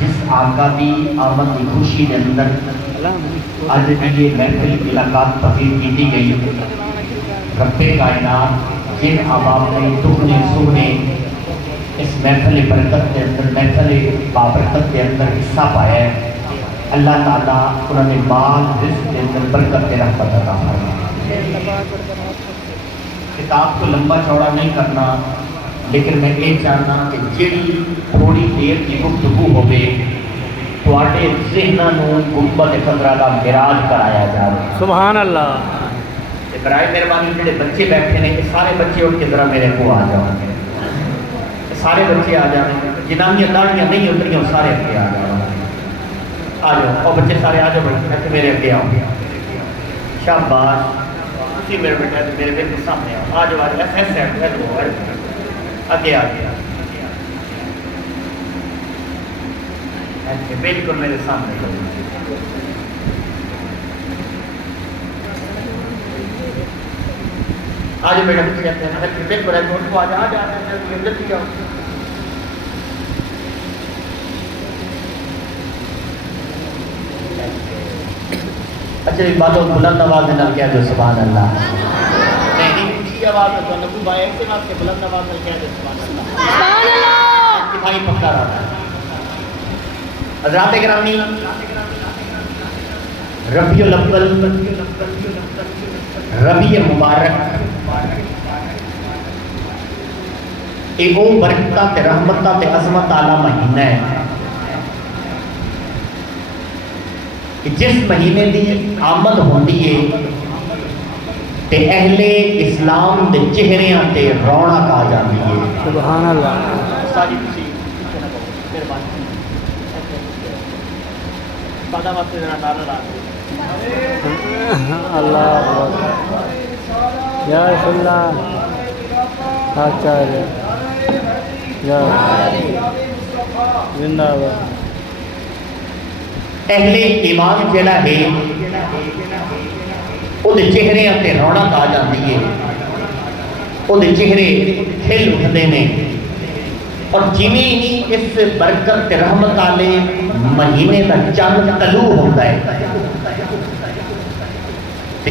جس آقا دی آمد کی خوشی کے اندر آج یہ محفل ملاقات تقریر کی گئی رب کائنات جن احباب نے دکھنے سکھنے اس محفل برکت کے اندر محفل بابرکت کے اندر حصہ پایا ہے اللہ تعالیٰ انہوں نے مال رزق کے اندر برکت کے رحمت عطا فرمائے۔ کتاب کو لمبا چوڑا نہیں کرنا لیکن میں یہ چاہنا کہ جڑی تھوڑی دیر کی گفتگو ہوگی تواڈے ذہناں نوں گنبد خضرا دا معراج کرایا جائے۔ سبحان اللہ۔ برائے مہربانی جڑے بچے بیٹھے نے یہ سارے بچے اٹھ کے ذرا میرے کو آ جاؤ، سارے بچے آ جائیں، جنہاں داڑیاں نہیں اتریاں سارے اگے آ جاؤ، آ جاؤ اور بچے سارے آ جاؤ بیٹھے میرے اگے آؤ، شاباش اسی میرے بیٹے میرے بیٹے سامنے آؤ، آ جاؤ ایسے آگے آگے بالکل میرے سامنے آج بیٹا کچھ کہتے ہیں بالکل ہے تو آج آ جا جلدی آؤ۔ اچھا ایک بات بلند آواز میں کہہ دو سبحان اللہ۔ آواز تو نبو بھائی ایسے بات کے بلند آواز میں کہہ دے سبحان اللہ۔ بھائی پکا رہا ہے حضرات گرامی ربیع الاول ربیع مبارک ایک وہ برکتہ تے رحمتہ تے عظمت والا مہینہ ہے کہ جس مہینے دی آمد ہوندی ہے تے اہل اسلام دے چہریاں تے رونق آ جاندی ہے۔ سبحان اللہ۔ ساری خوشی مہربانی بادہ واسطے ذرا نعرہ لا دو۔ اللہ یا رسول اللہ اچھا ہے یا زندہ باد۔ اہل ایمان جڑا ہے وہ چہرے تے رونق آ جاتی ہے، وہ چہرے کھل اٹھتے ہیں اور جویں ہی اس برکت تے رحمت والے مہینے کا چند طلوع ہوتا ہے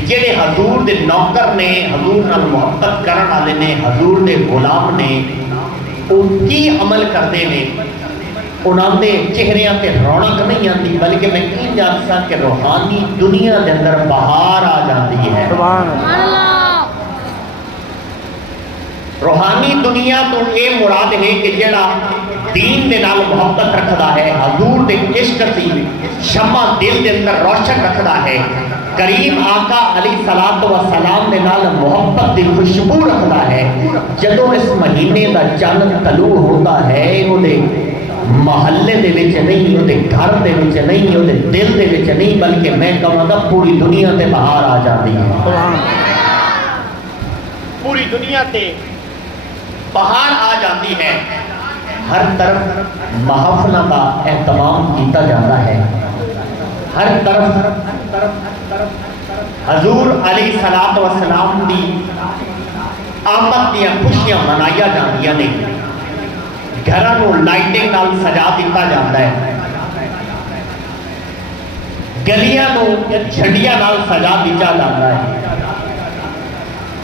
جڑے حضور دے نوکر نے حضور نال محبت کرن والے نے حضور دے غلام نے وہ کی عمل کرتے ہیں انہاں دے چہریاں تے رونق نہیں آتی بلکہ میں یہ جانتا کہ روحانی دنیا دے اندر بہار آ جاتی ہے۔ سبحان اللہ۔ روحانی دنیا تو یہ مراد ہے کہ جڑا دین دے نال محبت رکھدا ہے حضور دے عشق دی شمع دل دے اندر روشن رکھدا ہے کریم آقا علیہ الصلوۃ والسلام دے نال محبت دی خوشبو رکھدا ہے جدوں اس مہینے دا چند طلوع ہوتا ہے وہ محلے دے وچ نہیں وہ گھر دے وچ نہیں وہ دل دے وچ نہیں بلکہ میں کہاں گا پوری دنیا تے بہار آ جاتی ہے۔ پوری دنیا تے بہار آ جاتی ہے، ہر طرف محفلوں کا اہتمام کیتا جاتا ہے، ہر طرف حضور علیہ الصلوۃ والسلام دی آمد دیاں خوشیاں منایا جاندیاں نے، گھراں نوں لائٹنگ نال سجا دیتا جاتا ہے، گلیاں نوں جھنڈیاں نال سجا دیتا جاتا ہے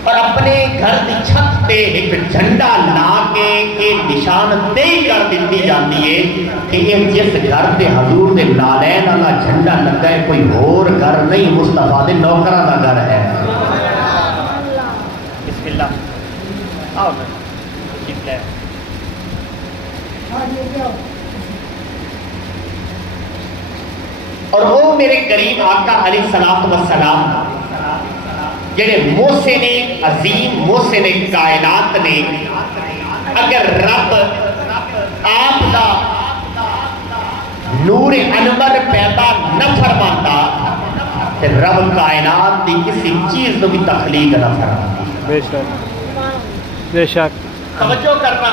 اور اپنے گھر کی چھت پہ ایک جھنڈا لا کے یہ نشاندہی کر دیتی جاتی ہے کہ یہ جس گھر پہ حضور دے نالین والا جھنڈا لگا ہے کوئی اور گھر نہیں مصطفیٰ دے نوکراں دا گھر ہے۔ بسم اللہ آؤ نا اور وہ میرے کریم آقا علیہ الصلوۃ والسلام جڑے محسن عظیم محسن کائنات نے اگر رب آپ دا نور انور پیدا نہ فرماتا تو رب کائنات دی کسی چیز کو بھی تخلیق نہ فرماتا۔ بے شک بے شک۔ توجہ کرنا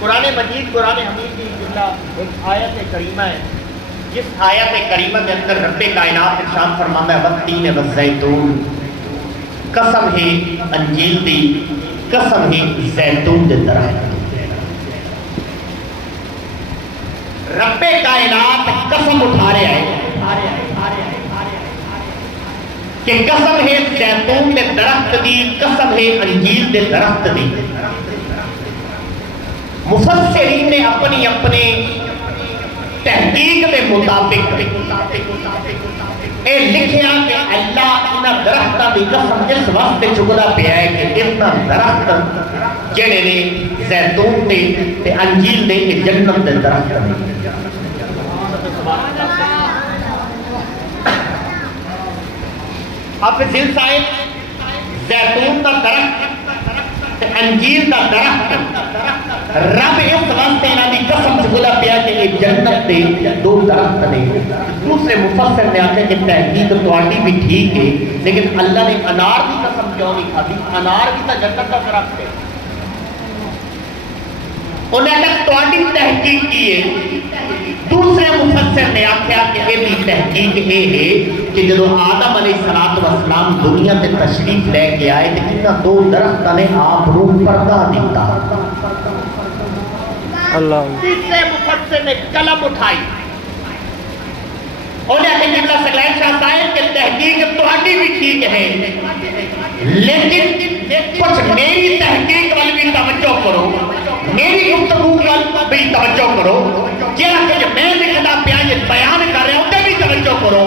قرآن مجید قرآن حمید کی جملہ ایک آیت کریمہ ہے جس آیت کریمہ کے اندر رب کائنات ارشاد فرماتا ہے والتین والزیتون قسم ہے انجیل دی قسم ہے زیتون دے درخت قسم اٹھا رہا ہے کہ قسم ہے زیتون دے درخت دی، قسم ہے انجیل دے درخت دی۔ مفسرین نے اپنی اپنے تحقیق کے مطابق اے لکھیا کہ اللہ انہاں درختاں دی قسم اس واسطے چکدا پیا ہے کہ اتنا درخت جڑے نے زیتون دے تے انجیل دے تے جنت دے درخت نے۔ حافظ صاحب زیتون دا درخت تے انجیل دا درخت رب اس واسطے انہاں دی قسم چکدا پیا کہ یہ جنت دے دو درخت نے۔ دوسرے مفسر نے آخیا کہ تحقیق تواڈی بھی ٹھیک ہے، لیکن اللہ نے انار کی قسم کیوں نہیں کھادی؟ انار بھی تو جنت کا درخت ہے۔ انہیں کہا تواڈی تحقیق کی ہے۔ دوسرے مفسر نے آخیا کہ یہ بھی تحقیق یہ ہے کہ جب آدم علیہ السلام دنیا تے تشریف لے کے آئے تو انہاں دو درختوں نے آپ روح پردہ دیتا۔ اللہ تیسرے مفسر نے قلم اٹھائی، انہیں کہ جبلا سگلین شاہ صاحب کہ تحقیق تواڈی بھی ٹھیک ہے، لیکن کچھ میری تحقیق وال بھی توجہ کرو، میری گفتگو وال بھی توجہ کرو، جہاں کہ میں لکھدا پیا یہ بیان کر رہا ہوں تے بھی توجہ کرو۔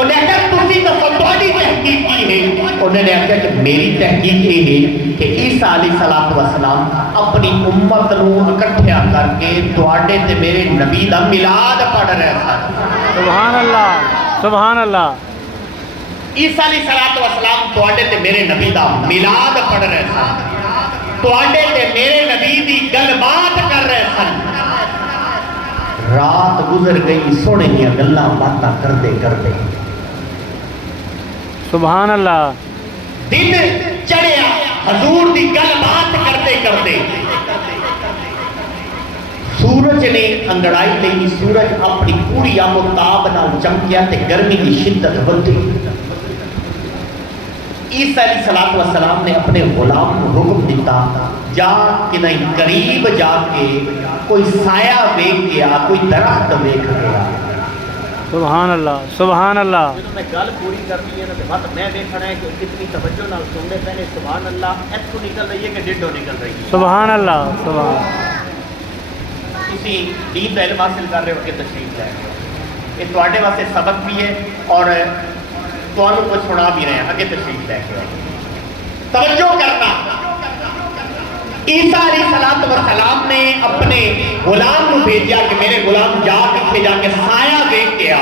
انہیں کہا تسی تو تواڈی تحقیق کی ہے؟ انہوں نے کہا کہ میری تحقیق یہ ہے کہ عیسیٰ علیہ السلام اپنی امت نو اکٹھیا کر کے تواڈے تے میرے نبی دا میلاد پڑھ رہے سن۔ سبحان اللہ، سبحان اللہ۔ عیسیٰ علیہ السلام تواڈے تے میرے نبی دا میلاد پڑھ رہے سن، تواڈے تے میرے نبی دی گل بات کر رہے سن۔ رات گزر گئی سونے دیا گلاں باتاں کردے کردے، سبحان اللہ۔ دن چڑھیا حضور دی گل بات کرتے کرتے، سورج نے انگڑائی لئی، سورج اپنی پوری آفتاب نال چمکیا تے گرمی کی شدت ودھی۔ عیسیٰ علیہ السلام نے اپنے غلام کو حکم دیتا، جا کہ نہیں قریب جا کے کوئی سایہ دیکھ گیا، کوئی درخت دیکھ گیا۔ سبحان اللہ، سبحان اللہ۔ میں گل پوری کرنی ہے نا بات میں دیکھنا ہے کہ کتنی توجہ نال سننے پہلے سبحان اللہ ایتھوں نکل رہی ہے کہ ڈڈوں نکل رہی ہے۔ سبحان اللہ، سبحان۔ کسی دین کا علم حاصل کر رہے ہو کہ تشریف لائے، یہ تواڈے واسطے سبق بھی ہے اور تانوں کو سنا بھی رہے ہیں، آگے تشریف لے کے توجہ کرنا۔ عیسیٰ علیہ السلام نے اپنے غلام کو بھیجا کہ میرے غلام جا پیچھے جا کے سایہ دیکھ کے آ۔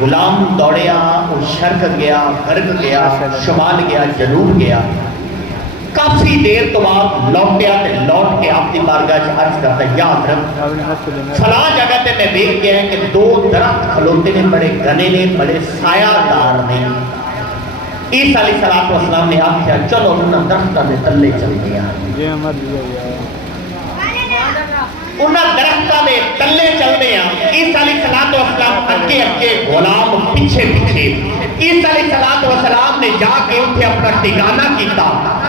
غلام دوڑیا، وہ شرق گیا، غرب گیا، شمال گیا، جنوب گیا، کافی دیر تو بعد لوٹیا تے لوٹ کے آپ کی بارگاہ چ عرض کرتا یا حضرت فلاں جگہ تے میں دیکھ گیا کہ دو درخت کھلوتے نے، بڑے گھنے نے، بڑے سایہ دار نے۔ عیسیٰ علیہ السلام نے آخیا چلو انہاں درختاں دے تلے چلتے ہیں۔ انہاں درختاں دے تلے چلتے ہیں۔ عیسیٰ علیہ السلام اگے اگے، غلام پیچھے پیچھے۔ عیسیٰ علیہ السلام نے جا کے اتنے اپنا ٹھکانہ کیتا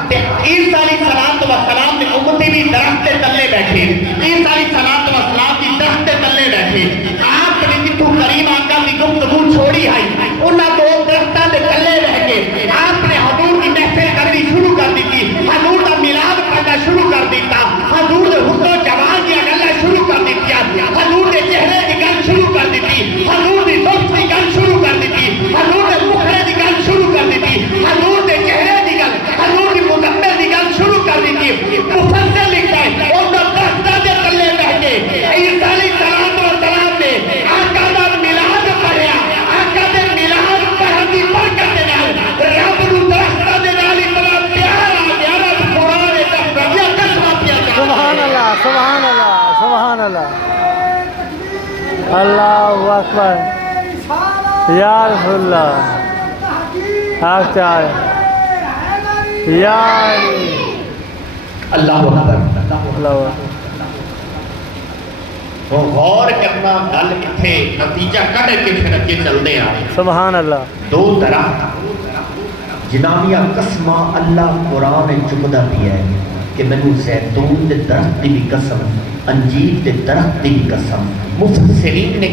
تے عیسیٰ علیہ السلام نے امتی بھی درخت کے تلے بیٹھے، عیسیٰ علیہ السلام بھی درخت کے تلے بیٹھے۔ آپ نے جتوں کریم آقا کی گفتگو چھوڑی ہے انہاں دو درختاں دے تلے رہ کے آپ نے حضور کی محفل کرنی شروع کر دی تھی، حضور کا میلاد پڑھنا شروع کر دیتا، حضور دے حسن و جمال کی گلاں شروع کر دیتی، حضور دے چہرے کی گل شروع کر دیتی، حضور دی زلف کی گل شروع کر دیتی، حضور دے مخرے کی گل شروع کر دیتی، حضور دے چہرے کی گل، حضور دی مکمل کی گل شروع کر دیتی۔ مفسر لکھتا ہے اور درختاں دے تلے بیٹھ کے عیسیٰ علیہ السلام نے آقا دا میلاد پڑھیا، آقا دے میلاد پڑھن دی برکت دے نال رب نو درختاں دے نال اتنا پیار آ گیا نا قرآن دے رضا قسم پیا۔ سبحان اللہ، سبحان اللہ، سبحان اللہ۔ اللہ اکبر، یا رسول اللہ، آپ چاہے یا اللہ اکبر۔ اللہ۔ وہ غور کرنا گل کتھے نتیجہ کڈ کے پھر اگے چلدے آ۔ سبحان اللہ۔ دو درخت جنابیاں قسماں اللہ قرآن چکدا پیا ہے کہ مینوں زیتون دے درخت دی بھی قسم، انجیر دے درخت دی بھی قسم۔ مفسرین نے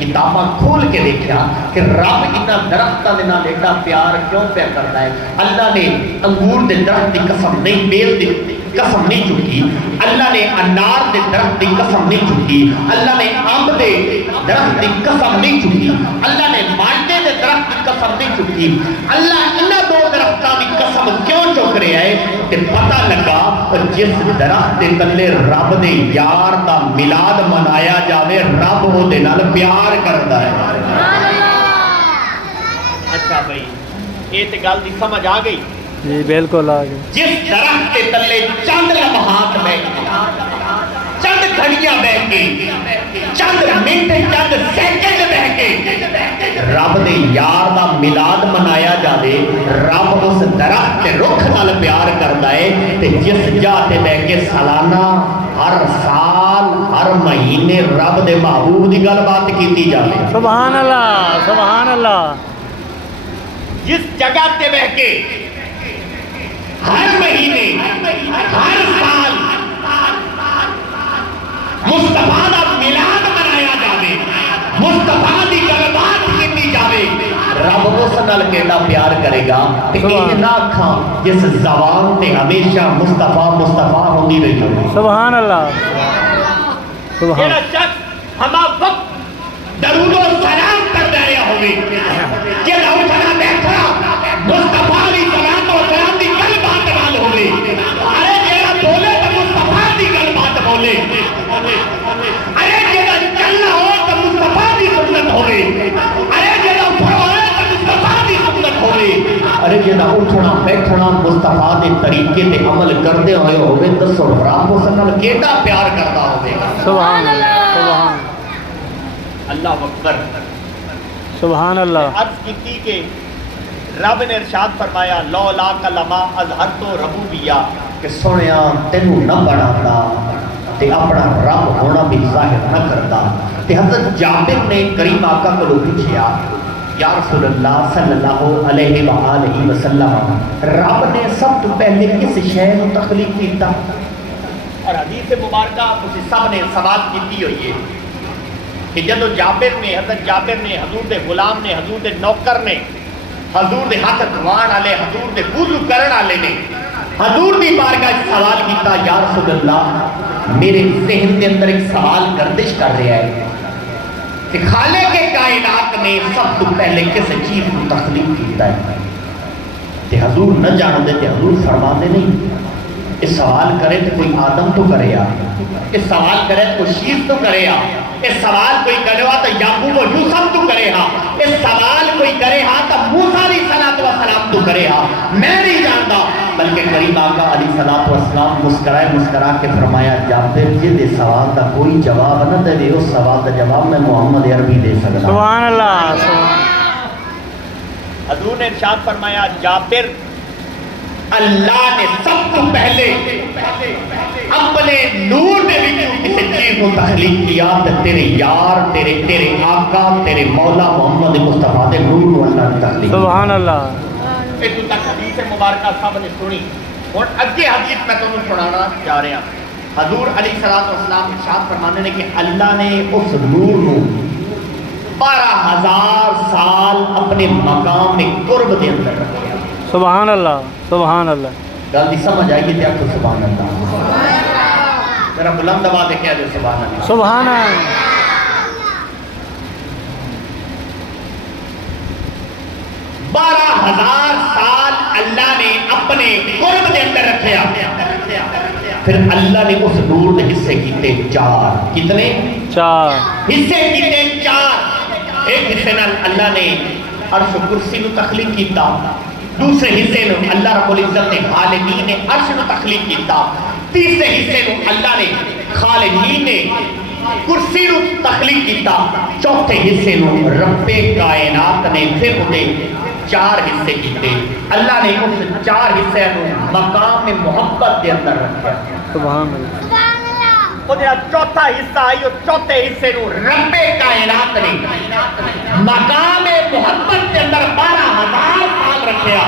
کتاباں کھول کے دیکھا کہ رب انہاں درختاں دے نال ایڈا پیار کیوں پیا کردا ہے۔ اللہ نے انگور دے درخت دی قسم نہیں، بیل دی قسم نہیں چکی، اللہ نے انار دے درخت دی قسم نہیں چکی، اللہ نے امب دے درخت دی قسم نہیں چکی، اللہ نے مالٹے دے درخت دی قسم نہیں چکی۔ اللہ انہاں دو درختاں دی قسم کیوں چک رہا ہے کہ پتہ لگا جس درخت دے تلے رب دے یار دا میلاد منایا جاوے رب وہ دے نال پیار کردا ہے۔ اچھا بھائی یہ تے گل دی سمجھ آ گئی؟ جی بالکل آ گئی۔ جس درخت کے تلے چند لمحات میں چند گھڑیاں بہ کے چند منٹ چند سیکنڈ بہ کے رب دے یار دا میلاد منایا جاوے، رب اس درخت تے رخ نال پیار کردا ہے۔ تے جس جگہ تے بہ کے سالانہ ہر سال ہر مہینے رب دے محبوب دی گل بات کیتی جاوے، سبحان اللہ سبحان اللہ۔ جس جگہ تے بہ کے ہر مہینے ہر سال مصطفیٰ دا میلاد منایا جاوے، مصطفیٰ دی گلبات کیتی جاوے، رب اس نال کیڑا پیار کرے گا کہ یہ نہ کھاں جس زبان تے ہمیشہ مصطفیٰ مصطفیٰ ہوندی رہی ہوگی۔ سبحان اللہ سبحان جیڑا شخص ہما وقت درود و سلام کر دے رہا ہوگی، جیڑا اٹھنا بیٹھا مصطفیٰ دی سلام و سلام دی گل بات نال ہوگی، ارے جیڑا بولے تو مصطفیٰ دی گل بات بولے، ارے جیڑا چلنا ہو تو مصطفیٰ دی سنت ہوگی، ارے جیڑا پڑھوے تو مصطفیٰ دی سنت ہوگی، ارے جیڑا اٹھنا بیٹھنا مصطفیٰ دے طریقے تے عمل کردے ہوئے ہوئے دسو رب اس نال کیڑا پیار کردا ہوگا۔ سبحان اللہ سبحان اللہ اکبر۔ سبحان اللہ۔ عرض کی کہ رب نے ارشاد فرمایا لولا کلمہ اظہرت ربوبیہ، کہ سنیا تینوں نہ بڑھاتا تے اپنا رب ہونا بھی ظاہر نہ کرتا۔ تے حضرت جابر نے کریم آقا کو پوچھا یا رسول اللہ صلی اللہ علیہ وآلہ وسلم، رب نے سب تو پہلے کس شے کو تخلیق کیتا؟ اور حدیث مبارکہ اس سب نے سوال کیتی ہوئی ہے کہ جدو جابر نے حضرت جابر نے حضور دے غلام نے حضور دے نوکر نے حضور دے ہاتھ دھوان والے حضور دے وضو کرن والے نے حضور دی بارگاہ سوال کیتا یا رسول اللہ میرے ذہن کے اندر ایک سوال گردش کر رہا ہے کہ خالق کائنات نے سب تو پہلے کس چیز کو تخلیق کیتا ہے؟ تے حضور نہ جانتے تے حضور فرماتے نہیں اس سوال کرے تو کوئی آدم تو کرے آ، اس سوال کرے تو کوئی شیز تو کرے آ، اس سوال کوئی کرے آ تو یعقوب و یوسف تو کرے آ، اس سوال کوئی کرے آ تو موسیٰ علیہ السلام تو کرے آ، میں نہیں جانتا۔ بلکہ کریم آقا علیہ السلام مسکرائے کے فرمایا جابر جی دے سوال کا کوئی جواب نہ دے، اس سوال کا جواب میں محمد عربی دے سکتا۔ سبحان اللہ۔ حضور نے ارشاد فرمایا جابر اللہ نے سب تو پہلے اپنے نور نے بھی کسی چیز کو تخلیق کیا تو تیرے یار تیرے آقا تیرے مولا محمد مصطفیٰ دے نور کو اللہ نے تخلیق کیا۔ سبحان اللہ۔ ایک تک حدیث مبارکہ سب نے سنی اور اگے حدیث میں تمہیں سنانا چاہ رہا ہوں۔ حضور علیہ السلام ارشاد فرمانے نے کہ اللہ نے اس نور کو 12,000 سال اپنے مقام میں قرب دے اندر رکھا۔ سبحان اللہ سبحان اللہ۔ گل سمجھ آئی کہ آپ کو سبحان اللہ؟ میرا بلند آواز ہے کیا جو سبحان اللہ؟ سبحان اللہ۔ 12,000 سال اللہ نے اپنے قرب دے اندر رکھیا، پھر اللہ نے اس نور دے حصے کیتے 4۔ کتنے؟ 4 حصے کیتے 4۔ ایک حصے نال اللہ نے عرش و کرسی نو تخلیق کیتا، دوسرے حصے نو اللہ رب العزت نے خالقین نے عرش نو تخلیق کیتا، تیسرے حصے نو اللہ نے خالقین نے کرسی نو تخلیق کیتا، چوتھے حصے نو رب کائنات نے پھر انہیں 4 حصے کیتے۔ اللہ نے اس 4 حصے نو مقام محبت دے اندر رکھا۔ سبحان اللہ۔ وہ جو چوتھا حصہ آئی اس چوتھے حصے نو رب کائنات نے مقام محبت کے اندر 12,000 سال رکھیا۔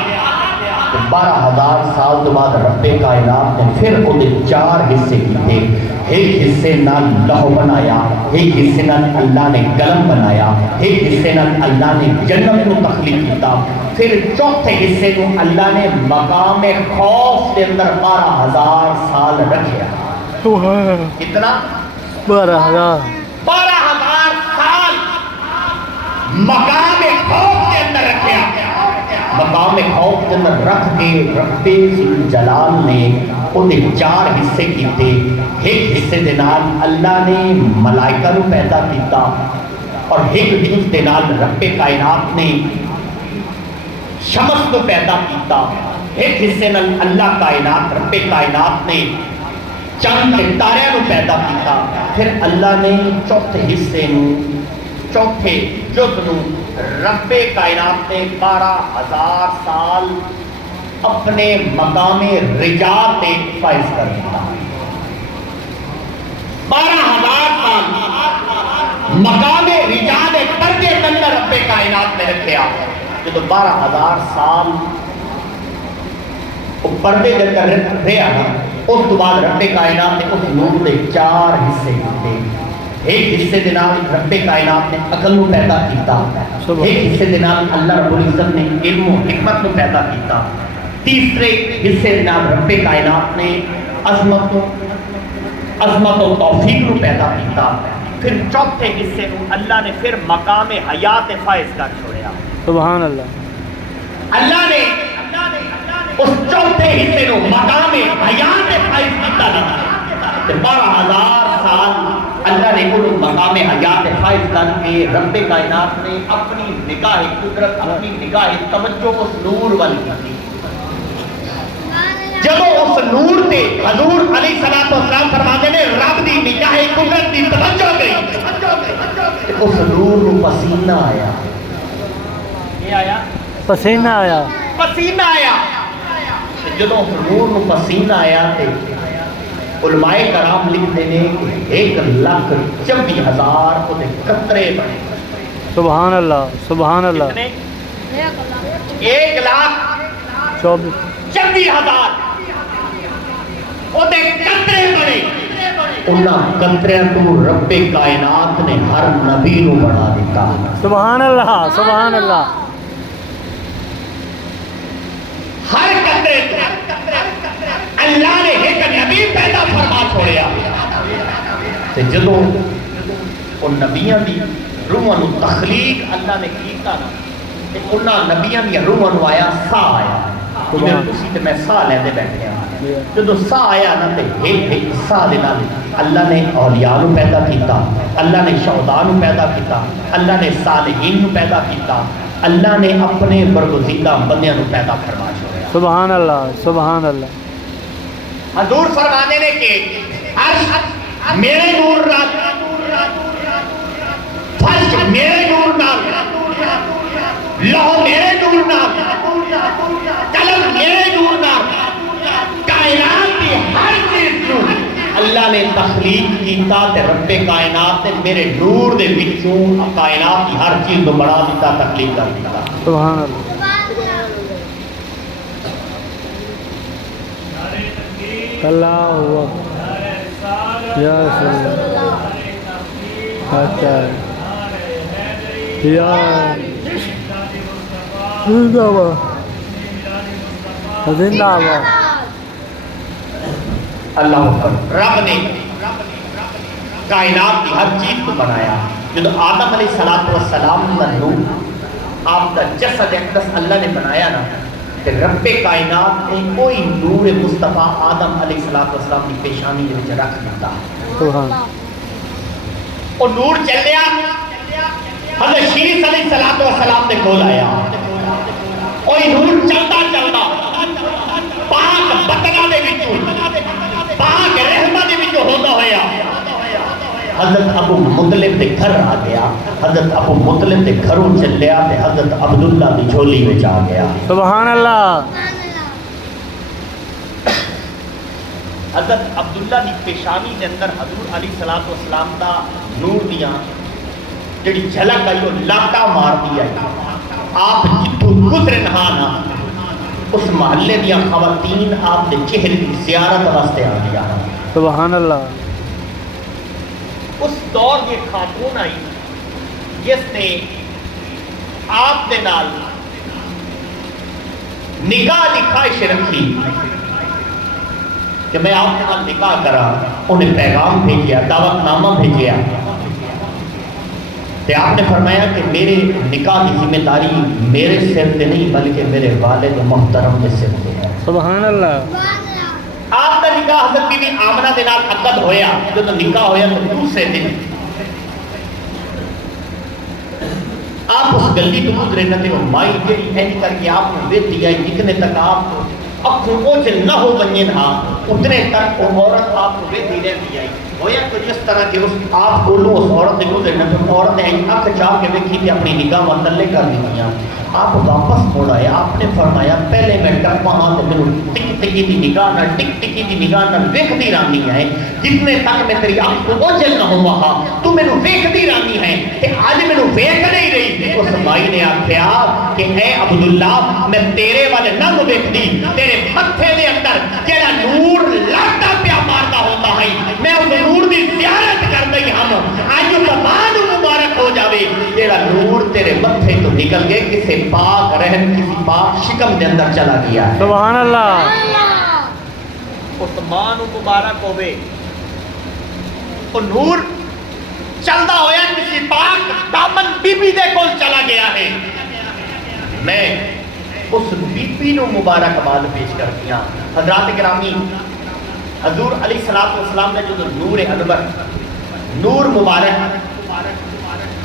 12,000 سال تو بعد رب کائنات نے پھر وہ 4 حصے کیتے. ایک حصے نال لوح بنایا, ایک حصے نال اللہ نے قلم بنایا, ایک حصے نال اللہ نے جنت کو تخلیق کیتا, پھر چوتھے حصے کو اللہ نے مقام خوف کے اندر 12,000 سال رکھیا. کتنا؟ 12,000. 12,000 سال مقام خوف کے اندر رکھیا. مقام خوف کے اندر رکھ کے رب ذوالجلال نے انہیں 4 حصے کیتے. ایک حصے دے نال اللہ نے ملائکہ نو پیدا کیتا, اور ایک حصے دے نال رب کائنات نے شمس کو پیدا کیتا. ایک حصے نال اللہ کائنات رب کائنات نے چند ستارے نو پیدا کیتا. پھر اللہ نے چوتھے حصے نو, چوتھے جز نو رب کائنات نے 12,000 سال اپنے مقام رجا تے فائز کر دیا. 12,000 سال مقام رجا دے پردے کے اندر رب کائنات نے رکھیا. جب 12,000 سال وہ پردے کے اندر رہا نا, اس تو بعد رب کائنات نے اس نور دے 4 حصے کیتے. ایک حصے دے نال رب کائنات نے عقل کو پیدا کیتا, ایک حصے دے نال اللہ رب العزت نے علم و حکمت کو پیدا کیتا, تیسرے حصے دے نال رب کائنات نے عظمت و توفیق کو پیدا کیتا. پھر چوتھے حصے کو اللہ نے پھر مقام حیات فائز کر چھوڑیا. سبحان اللہ. اللہ نے اس چوتھے حصے کو مقام حیات فائز کیتا دیتا. 12,000 سال اللہ نے انہوں مقام حیات فائز کر کے رب کائنات نے اپنی نگاہ قدرت, اپنی نگاہ توجہ اس نور والی کی. جب اس نور تے حضور علیہ السلام فرماتے نے رب دی نگاہ قدرت دی توجہ گئی, اس نور کو پسینہ آیا. یہ آیا پسینہ آیا. پسینہ آیا. جب اس نور کو پسینہ آیا تے علماء کرام لکھتے ہیں کہ 1,24,000 کو دے قطرے بنے. سبحان اللہ. سبحان اللہ. کتنے؟ 1,24,000 وہ دے قطرے بنے. انہاں قطرے تو رب کائنات نے ہر نبی نو بنا دیتا. سبحان اللہ. سبحان اللہ. ہر قطرے اللہ نے ایک نبی پیدا فرما چھوڑیا. تے جدوں ان نبیاں دی روحاں نو تخلیق اللہ نے کیتا نا, تے انہاں نبیاں دی روحاں نو آیا ساہ آیا. جویں تسی تے میں ساہ لیندے بیٹھے ہاں. جدوں ساہ آیا نا تے ایک ساہ دے نال اللہ نے اولیاء نو پیدا کیتا, اللہ نے شہداء نو پیدا کیتا, اللہ نے صالحین نو پیدا کیتا, اللہ نے اپنے برگزیدہ بندیاں نو پیدا فرما چھوڑیا. سبحان اللہ. سبحان اللہ. حضور فرمانے نے کہ عرش میرے نور نال, فرش میرے نور نال, لوح میرے نور نال, قلم میرے نور نال, کائنات کی ہر چیز کو اللہ نے تخلیق کیتا. تے رب کائنات نے میرے نور دے وچوں کائنات کی ہر چیز کو بڑا دیتا, تخلیق کر دیتا. سبحان اللہ. اللہ اکبر. یا رسول اللہ. اچھا یا زندہ باد. زندہ باد. اللہ اکبر. رب نے کائنات کی ہر چیز کو بنایا. جب آدم علیہ السلام کا نور, آپ کا جسد اقدس اللہ نے بنایا نا, کہ رب کائنات نے کوئی نور مصطفیٰ آدم علیہ السلام کی پیشانی کے وچ رکھ دیتا. سبحان. اور نور چلیا حضرت شریف علیہ السلام نے کھول آیا. اور نور چلتا چلتا پاک بطنہ دے وچوں, پاک رحمہ دے وچوں ہوتا ہویا حضرت ابو مطلب دے گھر آ گیا. حضرت ابو مطلب دے گھروں چلیا تے حضرت عبداللہ دی جھولی وچ آ گیا. سبحان اللہ. حضرت عبداللہ دی پیشانی دے اندر حضور علیہ السلام دا نور دیاں جڑی جھلک آئی وہ لاٹا مار دی آئی. آپ جتوں گزرن ہاں نا اس محلے دیا خواتین آپ کے چہرے کی زیارت واسطے آ گیا. سبحان اللہ. اس دور کی خاتون آئی جس نے آپ کے نال نکاح کی خواہش رکھی کہ میں آپ کے نال نکاح کرا. انہیں پیغام بھیجیا, دعوت نامہ بھیجیا. تو آپ نے فرمایا کہ میرے نکاح کی ذمہ داری میرے سر پہ نہیں بلکہ میرے والد محترم کے سر پہ ہے. سبحان اللہ. آپ کا نکاح حضرت بی بی آمنہ دے نال عقد ہویا. جو تو نکاح ہویا تو دوسرے دن آپ اس گلی تو گزرے نہ تھے. مائی جیڑی اینج کر کے آپ کو ویت دیا جتنے تک آپ اکھوں اوچ نہ ہو بنین ہاں اتنے تک وہ عورت آپ کو ویت دیا دیا. ہویا تو جس طرح کہ اس آپ کو اس عورت سے گزرے نہ تو عورت نے اکھ چاہ کے دیکھی تھی اپنی نگاہ متلے کر دیا. آپ واپس موڑ آئے. آپ نے فرمایا پہلے میں ٹپا ہاں تو میرے ٹک ٹکی دی نگاہ نہ ٹک ٹکی دی نگاہ نہ ویکھدی رہنی ہے جتنے تک میں تیری آنکھ کو اوجل نہ ہوا ہاں تو مینوں ویکھدی رہنی ہے کہ اج مینوں ویکھ نہیں رہی. اس مائی نے آکھیا کہ اے عبداللہ میں تیرے والے نہ ویکھدی, تیرے متھے دے اندر جڑا نور لاٹا پیا ماردا ہوندا ہے میں اس نور دی زیارت کردی ہم. اج زبان مبارک ہو جاوے جڑا نور تیرے متھے تو نکل گئے کسے پاک رحم کسی پاک شکم دے اندر چلا گیا. سبحان اللہ. عثمان مبارک ہوئے وہ نور چلدا ہویا کسی پاک دامن بی بی دے کول چلا گیا ہے. میں اس بی بی نو مبارکباد پیش کرتی ہوں. حضرات گرامی حضور علیہ السلام نے جو نور انور نور مبارک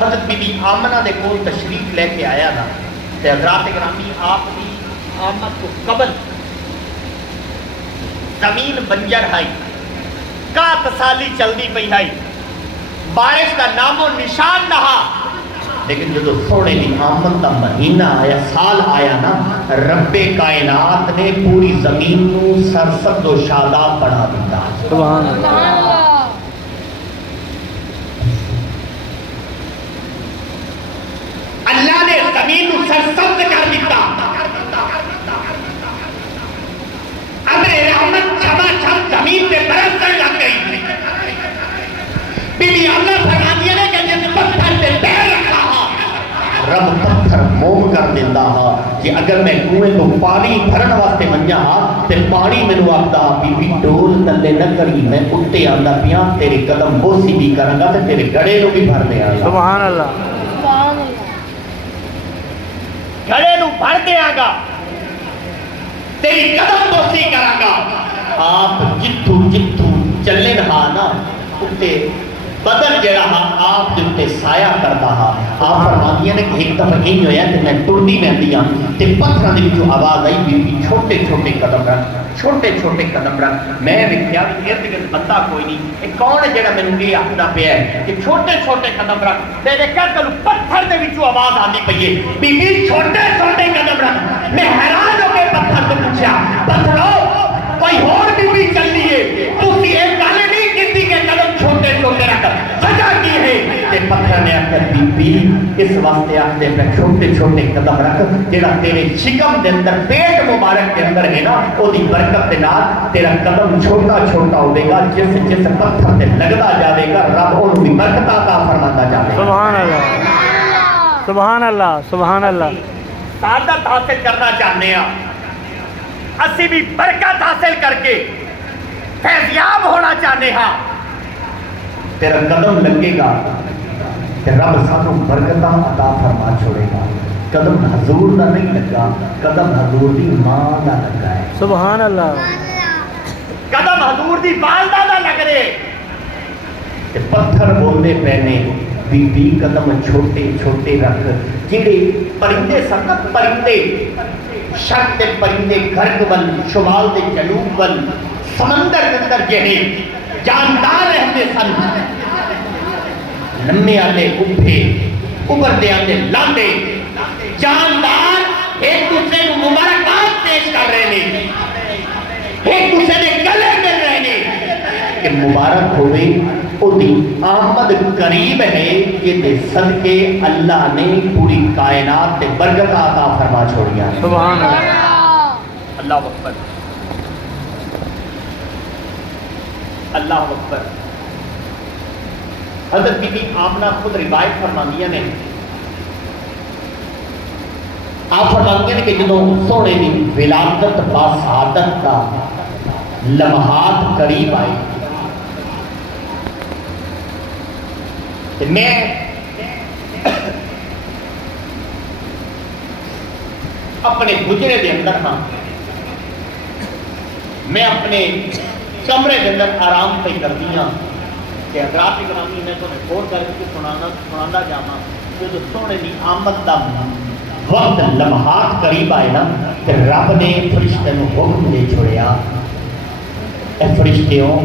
حضرت بی بی آمنہ دے کول تشریف لے کے آیا نا تے حضرات گرامی آپ کی آمد کو قبل زمین بنجر ہے کا تسالی چلدی پئی ہے بارش کا نام و نشان نہ. لیکن جو سونے دی آمد کا مہینہ آیا سال آیا نا رب کائنات نے پوری زمین کو سرسبز و شاداب بنا دیتا. سبحان اللہ. اللہ نے زمین کو سرسبز کر دیتا. ابر رحمت چھما چھم زمین پہ برسنے لگ گئی. بی بی اللہ فرماتی ہے کہ جس پتھر پہ پیر رکھا رب پتھر موم کر دیتا ہا کہ اگر میں کنویں کو پانی بھرن واسطے منجا ہاں تے پانی مینوں آکھدا بی بی ڈول تلے نہ کری میں اٹھے آندا پیاں تیرے قدم بوسی بھی کراں گا تے تیرے گڑے نو بھی بھر دیاں گا. سبحان اللہ. سبحان اللہ. گڑے نو بھر دیاں گا تیری قدم بوسی کراں گا. آپ جتھوں جتھوں چلے رہا نا اٹھے بدل جڑا ہاں آپ کے اتے سایہ کرتا ہاں. آپ فرماتی ہیں کہ ایک دفعہ نہیں ہویا کہ میں ٹردی میں دیا تے پتھراں دے وچوں آواز آئی بی چھوٹے چھوٹے قدم رکھ چھوٹے چھوٹے قدم رکھ. میں ویکھیا کہ ارد گرد بندہ کوئی نہیں. اے کون ہے جڑا مینوں یہ آکھدا پیا ہے کہ چھوٹے چھوٹے قدم رکھ. تے دیکھا کہ پتھر دے وچوں آواز آندی پئی ہے بی چھوٹے چھوٹے قدم رکھ. میں حیران ہو کے پتھر تو پوچھا پتھرو کوئی اور بی چلی ہے تسی ایک گل نہیں کیتی کہ قدم چھوٹے چھوٹے رکھ وجہ کی ہے. تے پتھر نے آخر بی اس واسطے آخدے پہ چھوٹے چھوٹے قدم رکھ جڑا تیرے شکم دے اندر پیٹ مبارک کے اندر ہے نا او دی برکت دے نال تیرا قدم چھوٹا چھوٹا ہوے گا. جس جس پتھر تے لگدا جاوے گا رب اونوں بھی برکت عطا فرماتا جاوے گا. سبحان اللہ. سبحان اللہ. سبحان اللہ. سعادت حاصل کرنا چاہنے ہیں اسی بھی برکت حاصل کر کے فیضیاب ہونا چاہنے ہیں. تیرا قدم لگے گا کہ رب سانو برکتاں عطا فرما چھوڑے گا. قدم حضور دا نہیں لگا قدم حضور دی ماں دا لگا ہے. سبحان اللہ. قدم حضور دی والدہ دا لگ رہے تے پتھر بولنے پہنے بی قدم چھوٹے چھوٹے رکھ. جڑے پرندے سنت پرندے شرق دے پرندے گھرگ ول شمال دے جنوب ول سمندر کے اندر جہے جاندار رہتے سن لمے آلے اُبھے ابھردے آلے لاندے جاندار ایک دوسرے کو مبارکباد پیش کر رہے ہیں ایک دوسرے نے گلے مل رہے ہیں کہ مبارک ہوئے اُدھی آمد قریب ہے کہ دے صدقے اللہ نے پوری کائنات تے برکت عطا فرما چھوڑیا. سبحان اللہ. اللہ اکبر اللہ اکبر. حضرت بی بی آمنہ خود روایت فرماندیاں نے, آپ فرماندیاں نے کہ جدوں سونے دی ولادت با سعادت دا لمحات قریب آئے تو میں اپنے گجرے دے اندر ہاں, میں اپنے کمرے دے اندر آرام پہ کر دیا کہ حضرات اکرامی نے تو غور کر کے سنانا جانا جو سونے دی آمد دا وقت لمحات قریب آئے نا کہ رب نے فرشتے نو حکم دے چھوڑیا, اے فرشتیوں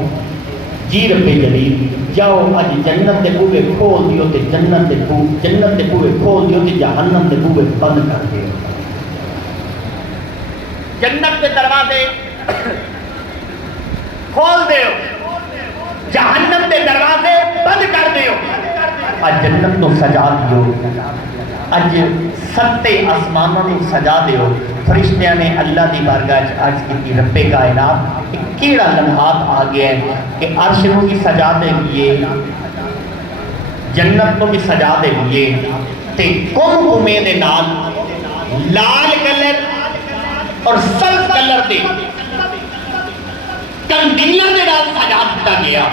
جی رب جلیل جاؤ اج جنت دے بوئے کھول دیو تے جنت دے بوئے کھول دیو تے جہنم دے بوئے بند کر دیو. جنت کے دروازے کھول دیو, جہنم کے دروازے بند کر دیو. اج جنت کو سجا دیو, اج ستے آسمانوں نے سجا دیو. فرشتیاں نے اللہ دی بارگاہ عرض کی رب کائنات کیڑا لمحات آ گیا ہے کہ عرش کو بھی سجا دے لیے, جنت کو بھی سجا دے لیے تے کم کمے دے نال لال کلر اور سبز کلر دے کنڈیلاں دے نال سجا دتا گیا.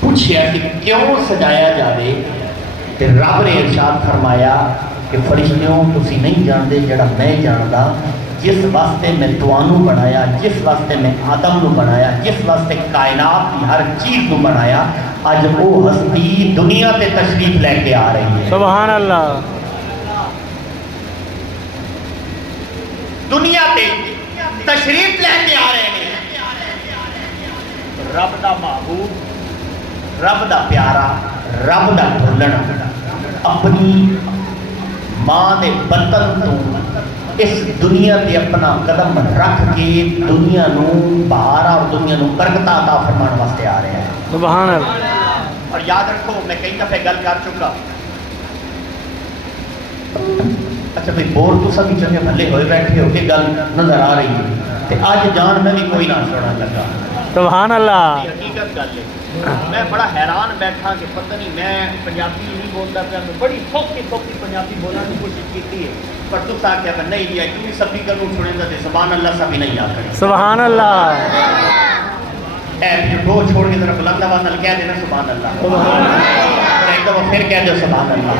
پوچھیا کہ کیوں سجایا جاوے تے رب نے ارشاد فرمایا کہ فرشتیوں تسی نہیں جانتے جڑا میں جاندا, جس واسطے میں توانو بنایا, جس واسطے میں آدم نو بنایا, جس واسطے کائنات کی ہر چیز نو بنایا, اج وہ ہستی دنیا تے تشریف لے کے آ رہی ہے. سبحان اللہ. دنیا تے تشریف لے کے آ رہے ہیں. رب دا محبوب, رب دا پیارا, رب دا بھولن اپنی ماں دے بطن تو اس دنیا تے اپنا قدم رکھ کے دنیا نو بہارا اور دنیا نو برکت عطا فرمان واسطے آ رہے ہیں. سبحان اللہ. اور یاد رکھو میں کئی دفعہ گل کر چکا, اچھا بھئی بور تو سبھی چنگے بھلے ہوئے بیٹھے ہو کہ گل نظر آ رہی ہے تے آج جان میں بھی کوئی نہ چھوڑا لگا. سبحان اللہ. حقیقت گل ہے, میں بڑا حیران بیٹھا کہ پتہ نہیں میں پنجابی نہیں بولتا پیا, میں بڑی سوکھی پنجابی بولنے کی کوشش کی ہے پر تو آخیا کہ نہیں دیا کیونکہ سبھی کروں چھوڑیں گا سبحان اللہ سبھی نہیں آ کر. سبحان اللہ. اے دو چھوڑ کے ذرا بلند آواز نال کہہ دینا سبحان اللہ, ایک دفعہ پھر کہہ دو سبحان اللہ.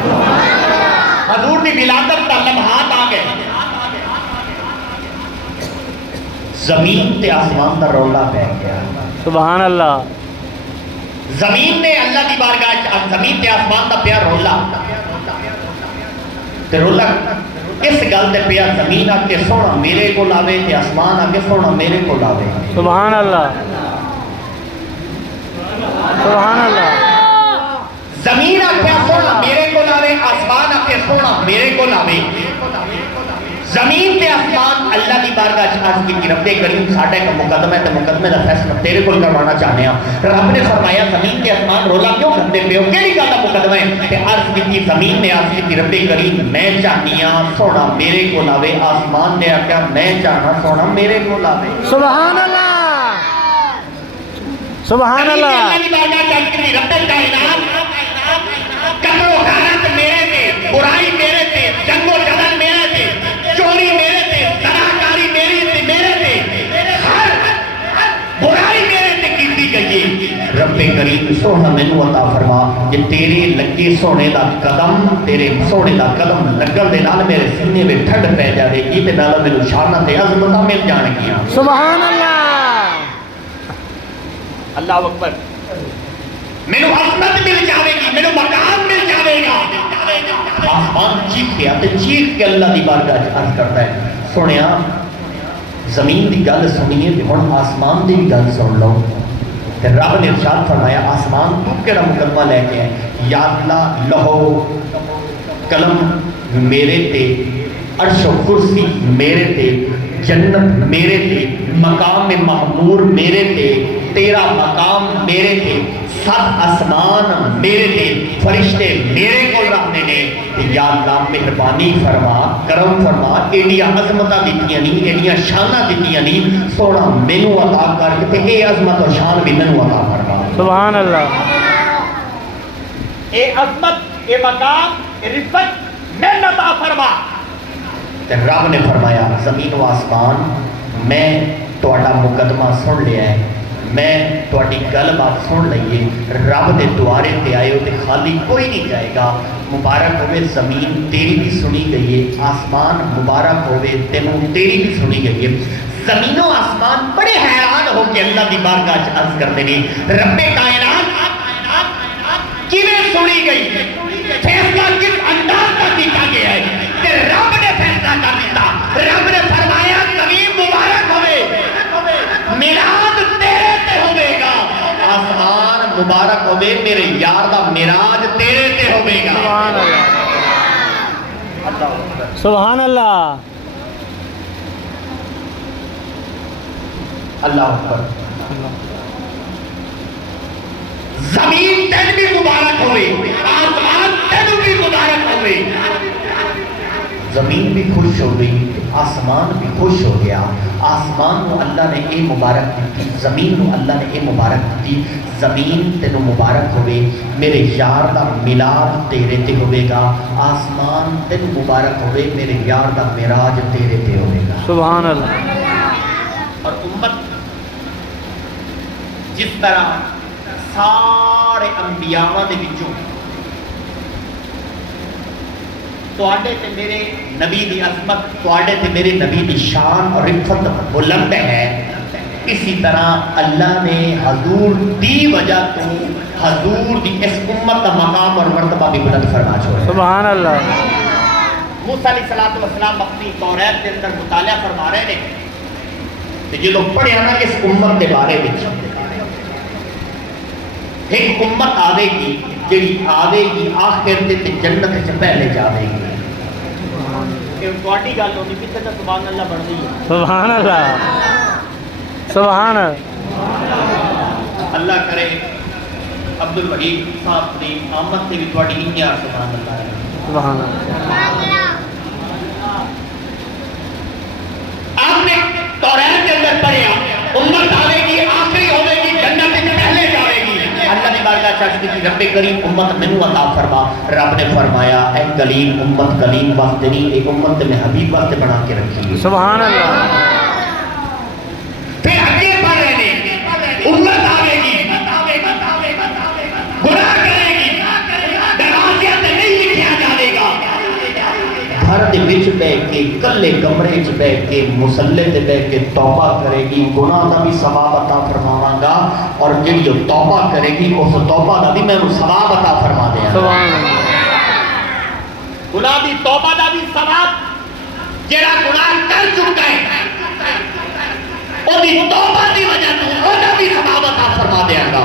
حضور دی ولادت کا لمحات آ گئے, زمین تے آسمان دا رولا پہ گیا. سبحان اللہ. زمین نے اللہ دی بارگاہ زمین تے آسمان دا پیا رولا تے رولا اس گل تے پیا زمین آ کے سونا میرے کو لاوے تے آسمان آ کے سونا میرے کو لاوے. سبحان اللہ. سبحان اللہ. زمین آ کے سونا میرے کو لاوے, آسمان آ کے سونا میرے کو لاوے. زمین تے آسمان اللہ دی بارگاہ عرض کی رب کریم ساڈے کا مقدمہ ہے تے مقدمے دا فیصلہ تیرے کول کروانا چاہنے ہاں. رب نے فرمایا زمین تے آسمان رولا کیوں کرتے پے ہو, کیڑی گل دا مقدمہ ہے؟ تے عرض کی زمین نے عرض کی رب کریم میں چاہنی ہاں سونا میرے کول آوے, آسمان نے آکھیا میں چاہنا سونا میرے کول آوے. سبحان اللہ. سبحان اللہ. اللہ دی بارگاہ عرض کی رب کائنات قبر و غارت میرے تے, برائی میرے تے, جنگ و جدل میرے تے, چوری میرے تے, زناکاری میرے تے, ہر برائی میرے تے کیتی گئی. رب کریم سونا مینوں عطا فرما کہ تیرے لگے سونے دا قدم, تیرے سونے دا قدم لگن دے نال میرے سینے میں ٹھنڈ پہ جاوے, یہ نال مینوں شاناں تے عظمتاں مل جان گیاں. سبحان اللہ. اللہ اکبر. مینوں عظمت مل جاوے گی, مینوں مقام مل جاوے گا. آسمان چیخیا تے چیخ کے اللہ دی بارگاہ عرض کرتا ہے سنیا زمین دی گل سنیے تے ہن آسمان دی بھی گل سن لو. تے رب نے ارشاد فرمایا آسمان تو کیڑا مقدمہ لے کے ہے, یا اللہ لہو قلم میرے تے, عرش و کرسی میرے تے, جنت میرے تے, مقام محمور میرے تے, تیرا مقام میرے تے, سات آسمان میرے دے فرشتے میرے کو رکھنے نے یا اللہ مہربانی فرما کرم فرما ایڈیاں عظمتاں دتیاں نہیں ایڈیاں شاناں دتیاں نہیں سونا مینوں عطا کر تے اے عظمت اور شان بھی مینوں عطا فرما سبحان اللہ اے عظمت اے مقام اے رفعت میں عطا فرما تے رب نے فرمایا زمین و آسمان میں تہاڈا مقدمہ سن لیا ہے میں تہاڈی گل بات سن لئیے رب دے دوارے تے آئے ہو تے خالی کوئی نہیں جائے گا مبارک ہوئے زمین تیری بھی سنی گئی ہے آسمان مبارک ہوئے تینوں تیری بھی سنی گئی ہے زمین و آسمان بڑے حیران ہو کے اللہ دی بارگاہ وچ عرض کرتے ہیں رب کائنات کیویں سنی گئی ہے فیصلہ کس انداز کا کیتا گیا ہے کہ رب نے فیصلہ کر دیتا رب نے فرمایا زمین مبارک ہوئے میلاد تیرے تے ہوئے گا آسمان مبارک ہوئے میرے یار دا میراج تیرے تے ہوئے گا سبحان اللہ اللہ اکبر زمین تین بھی مبارک ہوئے آسمان تین بھی مبارک ہوئے زمین بھی خوش ہو گئی آسمان بھی خوش ہو گیا آسمان کو اللہ نے اے مبارک دیتی زمین کو اللہ نے اے مبارک دیتی زمین تینوں مبارک ہوئے میرے یار دا میلاد تیرے تے ہوئے گا آسمان تینوں مبارک ہوئے میرے یار دا میراج تیرے تے ہوئے گا سبحان اللہ اور امت جس طرح سارے انبیاء دے وچوں تواڈے تے میرے نبی دی عظمت تواڈے تے میرے نبی دی شان اور رفعت بلند ہے اسی طرح اللہ نے حضور دی وجہ تو حضور دی اس امت کا مقام اور مرتبہ بھی بلند فرما چھوڑا سبحان اللہ موسیٰ علیہ السلام اپنی توریت کے اندر مطالعہ فرما رہے ہیں کہ جدوں پڑھیا نا اس امت کے بارے میں ایک امت آوے گی جڑی آوے گی آخر تے جنت وچ پہلے جاوے گی کہ تواڈی گل ہونی کتے تے سبحان اللہ بن گئی ہے سبحان اللہ سبحان اللہ کرے عبد الوحید صاحب دی آمد تے بھی تواڈی انیا سبحان اللہ ہے سبحان اللہ آپ نے توریت کے اندر پڑھیا امت آوے گی آخری ہوے گی جنت وچ پہلے جاوے گی اللہ نے بارگاہ چاہتی تھی رب کریم امت مینوں عطا فرما رب نے فرمایا اے کلیم امت کلیم واسطے نہیں ایک امت میں حبیب واسطے بنا کے رکھی ہے سبحان اللہ پھر آگے پڑھ رہے ہیں امت آوے گی گناہ کرے گی دروازے تے نہیں لکھیا جاوے گا گھر دے وچ بیٹھ کے کلے کمرے وچ بیٹھ کے مصلی تے بیٹھ کے توبہ کرے گی گناہ دا بھی ثواب عطا فرماواں گا اور جڑی جو توبہ کرے گی اس توبہ دا بھی میں انہوں ثواب عطا فرما دیا سبحان اللہ گناہ دی توبہ دا بھی ثواب جڑا گناہ کر چکا ہے او دی توبہ دی وجہ تو او دا بھی ثواب عطا فرما دیا گا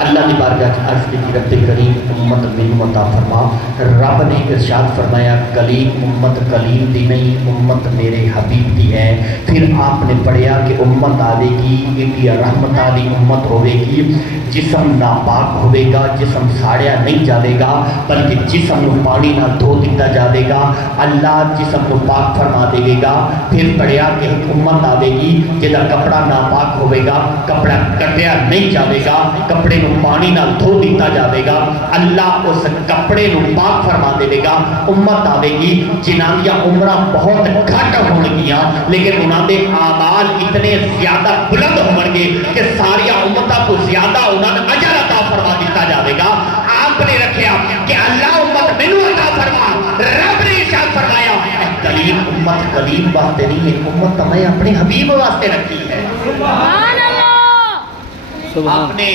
اللہ دی بارگاہ عرض کی رب کریم امت مینوں عطا فرما رب نے ارشاد فرمایا کلیم امت کلیم دی نہیں امت میرے حبیب دی ہے پھر آپ نے پڑھیا کہ امت آوے گی ایک رحمت والی امت ہوے گی جسم ناپاک ہوے گا جسم ساڑیا نہیں جاوے گا بلکہ جسم نو پانی نہ دھو دیتا جاوے گا اللہ جسم کو پاک فرما دے گا پھر پڑھیا کہ ایک امت آوے گی جدا کپڑا ناپاک ہوے گا کپڑا کٹیا نہیں جاوے گا کپڑے نو پانی نہ دھو دیتا جاوے گا اللہ اس کپڑے نو پاک فرما دے گا امت آوے گی جنہاں دی عمرہ بہت گھٹ ہون گیاں لیکن انہاں دے اعمال اتنے زیادہ بلند ہون گے کہ ساری امتاں کو زیادہ انہاں نے اجر عطا فرما دیتا جاوے گا آپ نے رکھیا کہ اللہ امت مینوں عطا فرما رب نے ارشاد فرمایا کلیم امت کلیم واسطے نہیں ہے امت میں اپنے حبیب واسطے رکھی ہے سبحان اللہ سبحان آپ نے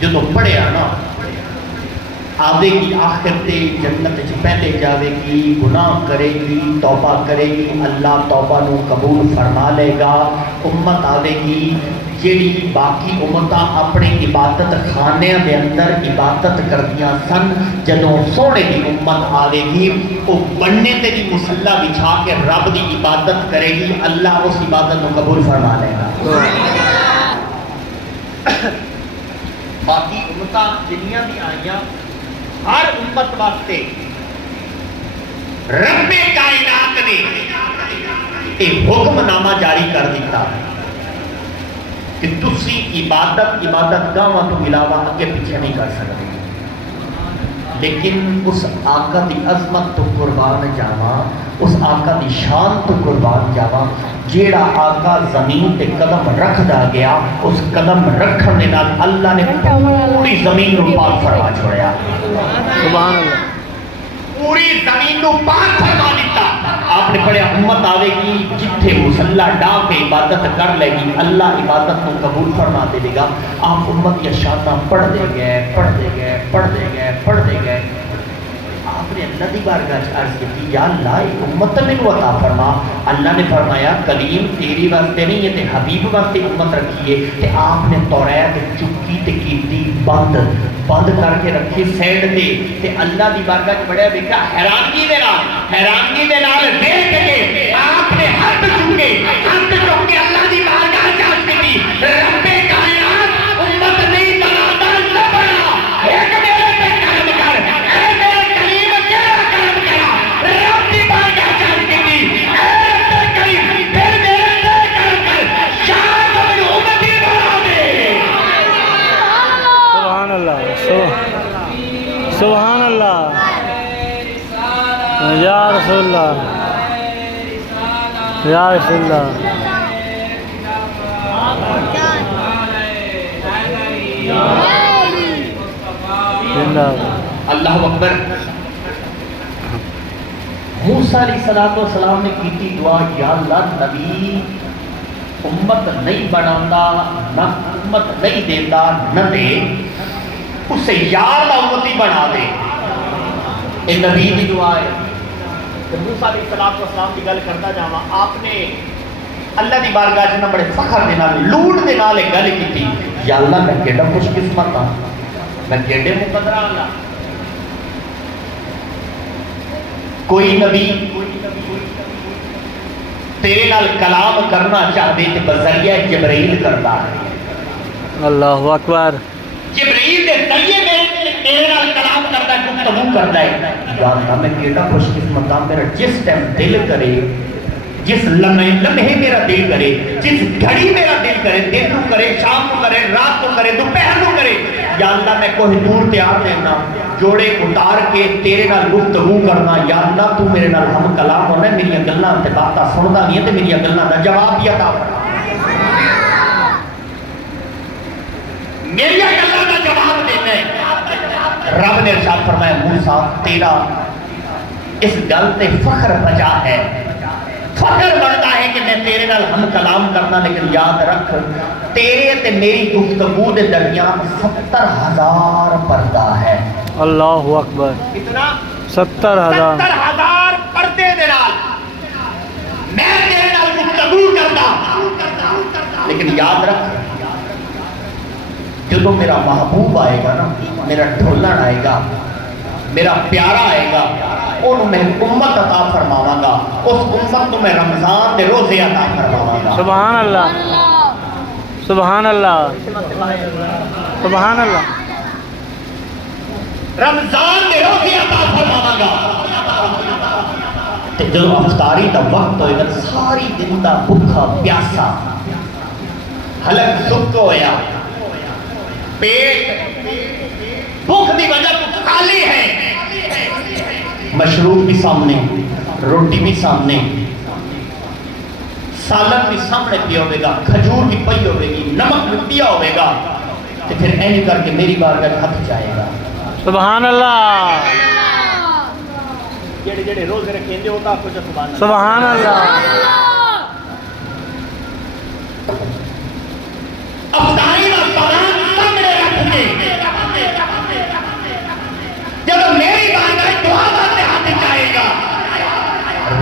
جو پڑھیا نا آوے گی آخر تے جنت چ پہلے جاوے گی گناہ کرے گی توبہ کرے گی اللہ توبہ نو قبول فرما لے گا امت آوے گی جیڑی باقی امتاں اپنے عبادت خانے دے اندر عبادت کردیاں سن جدوں سونے دی امت آوے گی وہ بننے تے دی مصلی بچھا کے رب دی عبادت کرے گی اللہ اس عبادت نو قبول فرما لے گا باقی امتاں جنیاں بھی آئیاں ہر امت واسطے رب کائنات نے ایک حکم نامہ جاری کر دیتا کہ تسی عبادت گاواں تو علاوہ اگے پیچھے نہیں کر سکتے، لیکن اس آقا دی عظمت تو قربان جاواں، اس آقا دی شان تو قربان جاواں، جیڑا آقا زمین تے قدم رکھدا گیا، اس قدم رکھن دے نال اللہ نے پوری زمین نو پاک فرما چھوڑیا، سبحان اللہ، پوری زمین نو پاک فرما دیتا۔ آپ نے پڑھیا امت آوے گی جتھے مصلی ڈا کے عبادت کر لے گی، اللہ عبادت کو قبول فرما دے گا۔ آپ امت یا شانہ پڑھ دے گئے، آپ نے اللہ دی بارگاہ عرض کی یا اللہ امت میں عطا فرما۔ اللہ نے فرمایا کلیم تیری واسطے نہیں ہے تے حبیب واسطے امت رکھی ہے، تے آپ نے توریت چکی تے کیتی بند کر کے رکھی سائڈ تے اللہ دی بارگاہ بڑے دیکھا حیرانگی دے نال دیکھ کے آپ نے ہاتھ چک کے اللہ دی بارگاہ عرض کی رب کائنات امت نہیں بناتا نہ بنا، ایک میرے پہ کرم کر، اے میرے کریم تیرا کرم کرا، رب دی بارگاہ عرض کی اے رب کریم پھر میرے پہ کرم کر، شاید مجھے امتی بنا دے۔ سبحان اللہ، سبحان اللہ، یا رسول اللہ، یا رسول اللہ، اللہ اکبر۔ موسیٰ علیہ السلام نے کیتی دعا یا اللہ نبی امت نہیں بنانا نہ امت نہیں دیتا نہ دے، اسے یار نہ امتی بنا دے، اے نبی دی دعا ہے۔ موسیٰ علیہ السلام کی گل کرتا جاواں، آپ نے اللہ دی بارگاہ جنہ بڑے فخر دے نال لوٹ دے نال ایک گل کیتی یا اللہ میں کیڑا خوش قسمت ہاں، میں کیڑے مقدر ہاں، کوئی نبی تیرے نال کلام کرنا چاہتے تے بذریعہ جبرائیل کرتا ہے، اللہ اکبر، جبرائیل دے ذریعے میں تیرے نال کلام کرتا ہے، گفتگو کرتا ہے۔ یا اللہ میں کیڑا خوش قسمت ہاں، میرا جس ٹائم دل کرے، جس لمحے میرا دل کرے، جس گھڑی میرا دل کرے، دن کو کرے، شام کو کرے، رات کو کرے، دوپہر کو کرے، یا اللہ میں کوئی دور تیار دینا، جوڑے اتار کے تیرے نال گفتگو کرنا، یا اللہ تو میرے نال ہم کلام ہونا ہے، میری گلاں تے باتاں سندا نہیں ہے تے میری گلاں دا جواب بھی عطا فرما، میری گلاں دا جواب دینا ہے۔ رب نے ارشاد فرمایا موسیٰ تیرا اس گل تے فخر بجا ہے، فخر بڑھتا ہے کہ میں تیرے نال ہم کلام کرنا، لیکن یاد رکھ تیرے تے میری گفتگو دے درمیان 70,000 پردہ ہے۔ اللہ اکبر، کتنا؟ 70,000 پردے دے نال میں تیرے نال گفتگو کرتا، لیکن یاد رکھ جدو میرا محبوب آئے گا نا، میرا ڈھولن آئے گا، میرا پیارا آئے گا، انہوں میں امت عطا فرماواں گا، اس امت کو میں رمضان دے روزے عطا فرماواں گا۔ سبحان اللہ، سبحان اللہ، سبحان اللہ، رمضان دے روزے عطا فرماواں گا۔ تے جدو افطاری دا وقت ہوئے گا ساری دن دا بھوکا پیاسا حلق سکھ ہویا، پیٹ بھوک دی وجہ تو خالی ہے، مشروب بھی سامنے، روٹی بھی سامنے، سالن بھی سامنے پیا ہوئے گا، کھجور بھی پئی ہوئے گی، نمک بھی پیا ہوئے گا، تو پھر اینی کر کے میری بارگاہ ہاتھ جائے گا۔ سبحان اللہ، جڑے جڑے روزے رکھیں دے ہوتا کچھ سبحان اللہ، سبحان اللہ، افطاری کا پلان سامنے رکھ کے جب میری بارگاہ دعا کرتے ہاتھ جائے گا،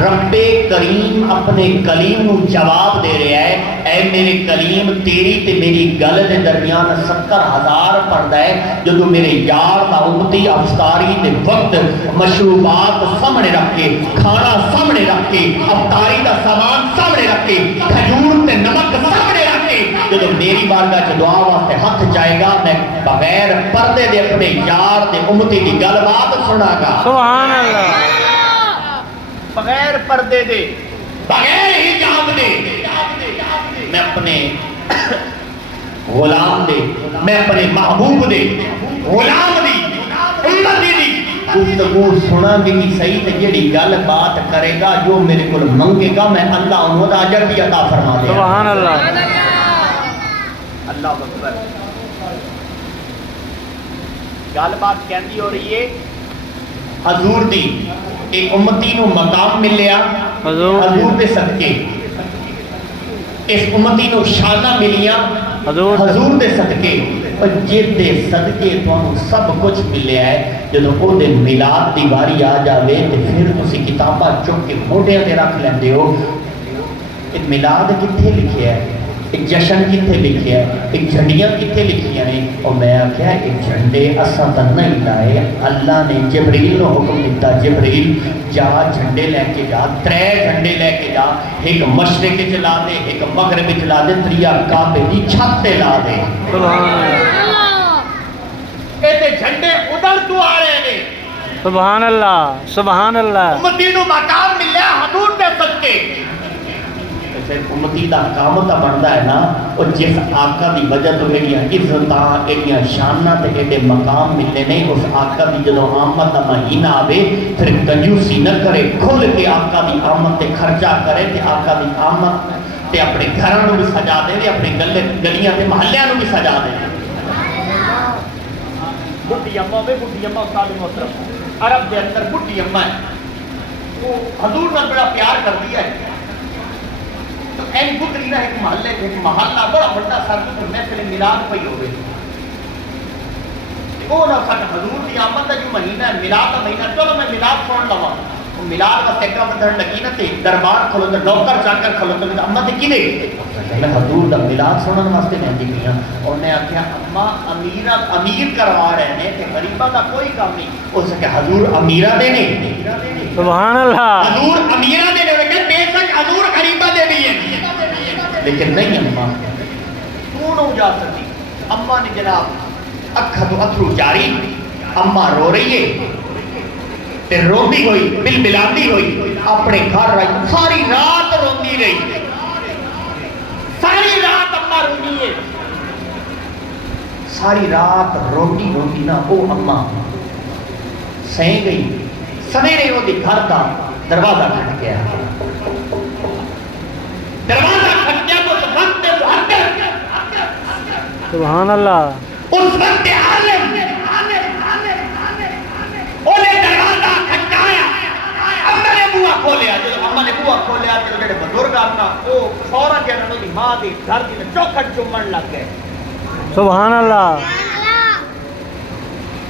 رب کریم اپنے کلیم نو جواب دے رہا ہے، اے میرے کلیم تیری تے میری گل دے درمیان 70,000 پردہ ہے، جدو میرے یار دا امتی افطاری دے وقت مشروبات سامنے رکھ کے، کھانا سامنے رکھ کے، افطاری دا سامان سامنے رکھ کے، کھجور تے نمک سامنے رکھ کے، جب میری بارگاہ چ دعا واسطے ہاتھ جائے گا میں بغیر پردے دے اپنے یار دے امتی دی گل بات سنا گا سبحان اللہ بغیر پردے دے بغیر حجاب دے میں اپنے غلام دے میں اپنے محبوب دے غلام دی امتی دی گفتگو سنا بھی نہیں صحیح تے جڑی گل بات کرے گا جو میرے کو منگے گا میں اللہ انہوں دا اجر بھی عطا فرما دے سبحان اللہ اللہ اکبر گل بات کہندی ہو رہی ہے حضور دی ایک امتی نو مقام ملیا حضور دے صدقے اس امتی نو شانہ ملیاں حضور دے صدقے اور جب دے صدقے تو سب کچھ ملیا ہے جدو او دے میلاد دی واری آ جاوے تے پھر تسی کتاباں چک کے موڈیاں تے رکھ لیندے ہو ایک میلاد کتھے لکھیا ہے ایک جشن کتھے لکھیا ہے ایک جھنڈیاں کتھے لکھیا نے اور میں کہا ایک جھنڈے اساں تے نہیں لائے اللہ نے جبریل نو حکم دیتا جبریل جا جھنڈے لے کے جا 3 جھنڈے لے کے جا ایک مشرق وچ لا دے ایک مغرب وچ لا دے تریا کعبے دی چھت تے لا دے سبحان اللہ اے تے جھنڈے ادھر تو آ رہے نے سبحان اللہ سبحان اللہ امتی نو مقام ملیا حضور دے صدقے امتی دا کام تا بنتا ہے نا اور جس آقا دی وجہ تو ایڈیاں عزتاں ایڈیاں شانہ تے ایڈے مقام ملے نہیں اس آقا دی جدو آمد دا مہینہ آوے پھر کنجوسی نہ کرے کھل کے آقا دی آمد تے خرچہ کرے تے آقا دی آمد تے اپنے گھروں بھی سجا دے تے اپنے گلیاں تے محلیاں بھی سجا دے بڑھی اماں میں بڑھی اماں استاد محترم عرب دے اندر بڑھی اماں ہے وہ حضور نے بڑا پیار کر دیا ہے تو این بکری نہ ایک محلے ایک محلہ بڑا بڑا سر محفل میلاد پئی ہوئے وہ نہ سک حضور دی آمد دا جو مہینہ ہے میلاد دا مہینہ چلو میں میلاد سن لواں میلاد کا سیکا بدھن لگی نا تے دربار کھلو تے ڈاکٹر جا کر کھلو تے اما تے کینے میں حضور دا میلاد سنن واسطے میں دی گئی ہوں اور نے آکھیا اما امیر کروا رہے نے تے غریباں دا کوئی کام نہیں اس کہ حضور امیراں دے نے سبحان اللہ حضور امیراں دے نے کہ بے شک حضور غریباں دے بھی ہیں لیکن نہیں اما تو نہ جا سکتی اما نے جناب اکھا تو اتھرو جاری اما رو رہی ہے تے روندی ہوئی بل بلاندی ہوئی اپنے گھر رہی ساری رات روندی رہی ساری رات اما روندی ہے ساری رات روندی روندی نا او اما سہ گئی سویرے وہ دی گھر کا دروازہ کھٹ گیا دروازہ کھٹ گیا تو اس وقت سبحان اللہ اس وقت عالم اونے دروازہ کھٹکایا اما نے بوا کھولیا جب اما نے بوا کھولیا تو جڑے بزرگ اپنا او فوراً جنوں دی ماں دی گھر دی چوکھٹ چومن لگ گئے سبحان اللہ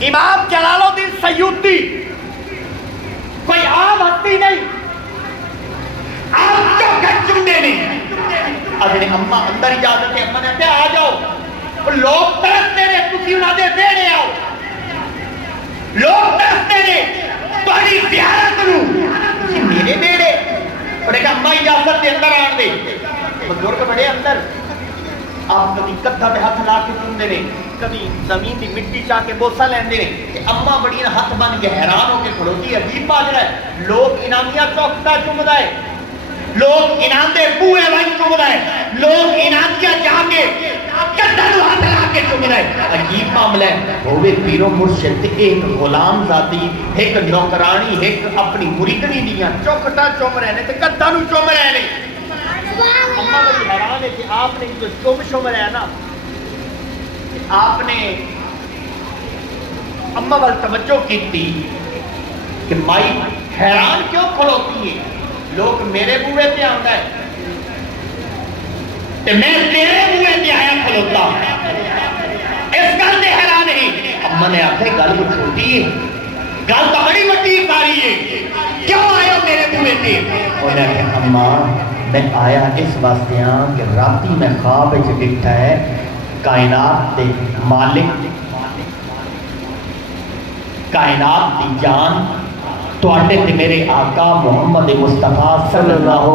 امام جلال الدین سیوطی کوئی عام ہستی نہیں آپ چوکھٹ چومنے نہیں اپنے اما اندر اجازت ہے اما نے کہا آ جاؤ لوگ ترستے نے تسی انہاں دے بیڑے آؤ لوگ ترستے نے تہاڈی زیارت نو تسی میرے بیڑے انہیں کہا اما اجازت دے اندر آن دے بزرگ بڑے اندر آپ کبھی کدھا پہ ہاتھ لا کے چومدے نے کبھی زمین دی مٹی چاہ کے بوسا لیندے نے کہ اما بڑی ہاتھ بن کے حیران ہو کے کھڑوتی عجیب بات ہے لوگ انعامیہ چوکتا چومدا ہے لوگ انعام دے بوئے بن چومدا ہے لوگ انعامیہ جا کے کدھا نو ہاتھ لا کے چومدا ہے عجیب معاملہ ہے ہوے پیرو مرشد ایک غلام ذاتی ایک نوکرانی ایک اپنی مریدنی دیاں چوکتا چوم رہے نے تے کدھا نو چوم رہے نے اما بڑی حیران ہے کہ آپ نے جو چوم شوم رہا ہے نا آپ نے اما وال توجہ کی تھی کہ مائی حیران کیوں کھڑوتی ہے لوگ میرے بوئے پہ آتا ہے کہ میں تیرے بوئے پہ آیا کھڑوتا اس گل سے حیران نہیں اما نے آخر گل کو چھوٹی ہے گل تو بڑی بڑی ساری ہے کیوں آیا میرے بوئے پہ انہوں نے کہا اما میں آیا اس واسطے کہ راتی میں خواب وچ ڈٹھا ہے کائنات دے مالک کائنات دی جان ਤੁਹਾਡੇ ਤੇ ਮੇਰੇ ਆਕਾ ਮੁਹੰਮਦ ਮੁਸਤਫਾ ਸੱਲੱਲਾਹੁ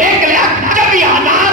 1,24,000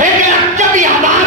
1,24,000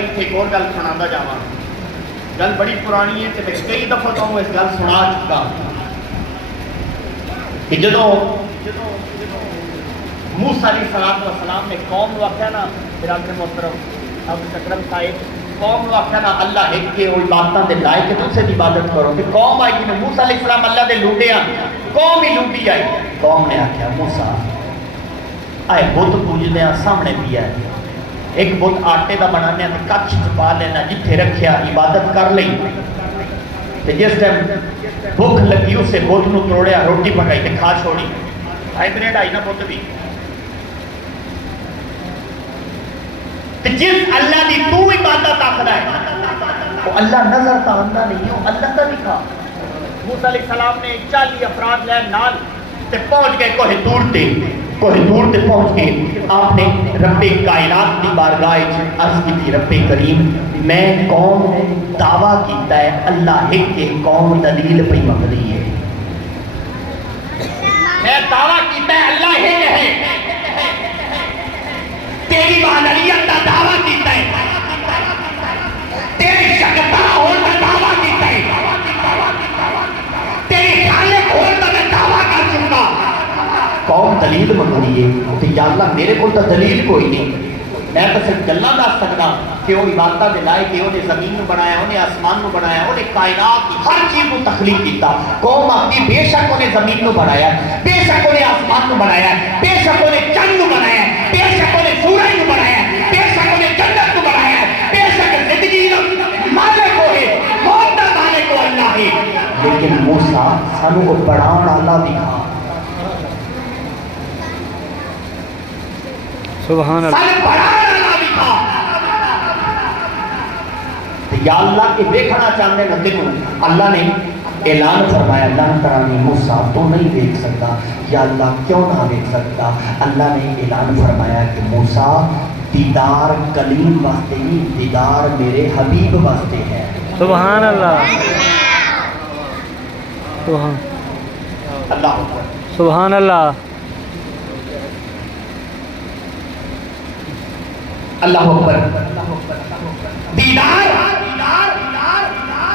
ਇੱਥੇ ਇੱਕ ਹੋਰ ਗੱਲ ਸੁਣਾਉਂਦਾ ਜਾਵਾਂ। ਗੱਲ ਬੜੀ ਪੁਰਾਣੀ ਹੈ ਤੇ ਮੈਂ ਕਈ ਦਫਾ ਤੁਹਾਨੂੰ ਇਸ ਗੱਲ ਸੁਣਾ ਚੁੱਕਾ ਕਿ ਜਦੋਂ موسیٰ علیہ السلام نے قوم کو آخیا نا برادر محترم ابو اکرم صاحب قوم کو آخیا نا اللہ ایک کے وہ عبادتاں دے لائے کہ تم سے عبادت کرو کہ قوم آئی کہ موسیٰ علیہ السلام اللہ دے لوٹے قوم ہی لوٹی آئی قوم نے آخیا موسیٰ آئے بت پوجدے ہیں سامنے پیا ہے ایک بت آٹے دا بنانے ہیں کچھ چھپا لینا جتھے رکھیا عبادت کر لئی تے جس ٹائم بھوک لگی اسے بت نو توڑیا روٹی پکائی تے کھا چھوڑی ہائبریڈ آئی نا بت بھی جس اللہ دی تو عبادت آخر ہے وہ اللہ نظر تا آندہ نہیں ہو اللہ تا دکھا موسیٰ علیہ السلام نے 40 افراد لے نال تے پہنچ گئے کوہ دور تے پہنچ گئے آپ نے رب کائنات کی بارگاہ عرض کی تھی رب کریم میں قوم دعویٰ کیتا ہے اللہ ایک کے قوم دلیل پہ مغلی ہے میں دعویٰ کیتا ہے اللہ ایک ہے تیری وحدانیت کا دعویٰ کیتا ہے تیری شکتا اور کا دعویٰ کیتا ہے تیری خالق اور کا میں دعویٰ کر چکا قوم دلیل منگنی ہے تو یا اللہ میرے کو تو دلیل کوئی نہیں میں تو صرف گلہ دار سکتا کہ وہ عبادتہ دے لائے کہ انہیں زمین کو بنایا انہیں آسمان کو بنایا انہیں کائنات کی ہر چیز کو تخلیق کیتا قوم آتی بے شک انہیں زمین کو بنایا بے شک انہیں آسمان کو بنایا بے شک انہیں چند کو بنایا بے شک انہیں سورج کو بنایا بے شک انہیں جنت کو بنایا بے شک زندگی مالک کو ہے موت کا مالک کو اللہ ہے لیکن موسیٰ سانوں کو بڑھان اللہ دکھا سبحان اللہ سانوں بڑھان اللہ دکھا یا اللہ کے دیکھنا چاہنے نہ دیکھو اللہ نے اعلان فرمایا اللہ ترانی موسیٰ تو نہیں دیکھ سکتا یا اللہ کیوں نہ دیکھ سکتا اللہ نے اعلان فرمایا کہ موسیٰ دیدار کلیم واسطے نہیں دیدار میرے حبیب واسطے ہے سبحان اللہ سبحان اللہ سبحان اللہ اللہ اکبر دیدار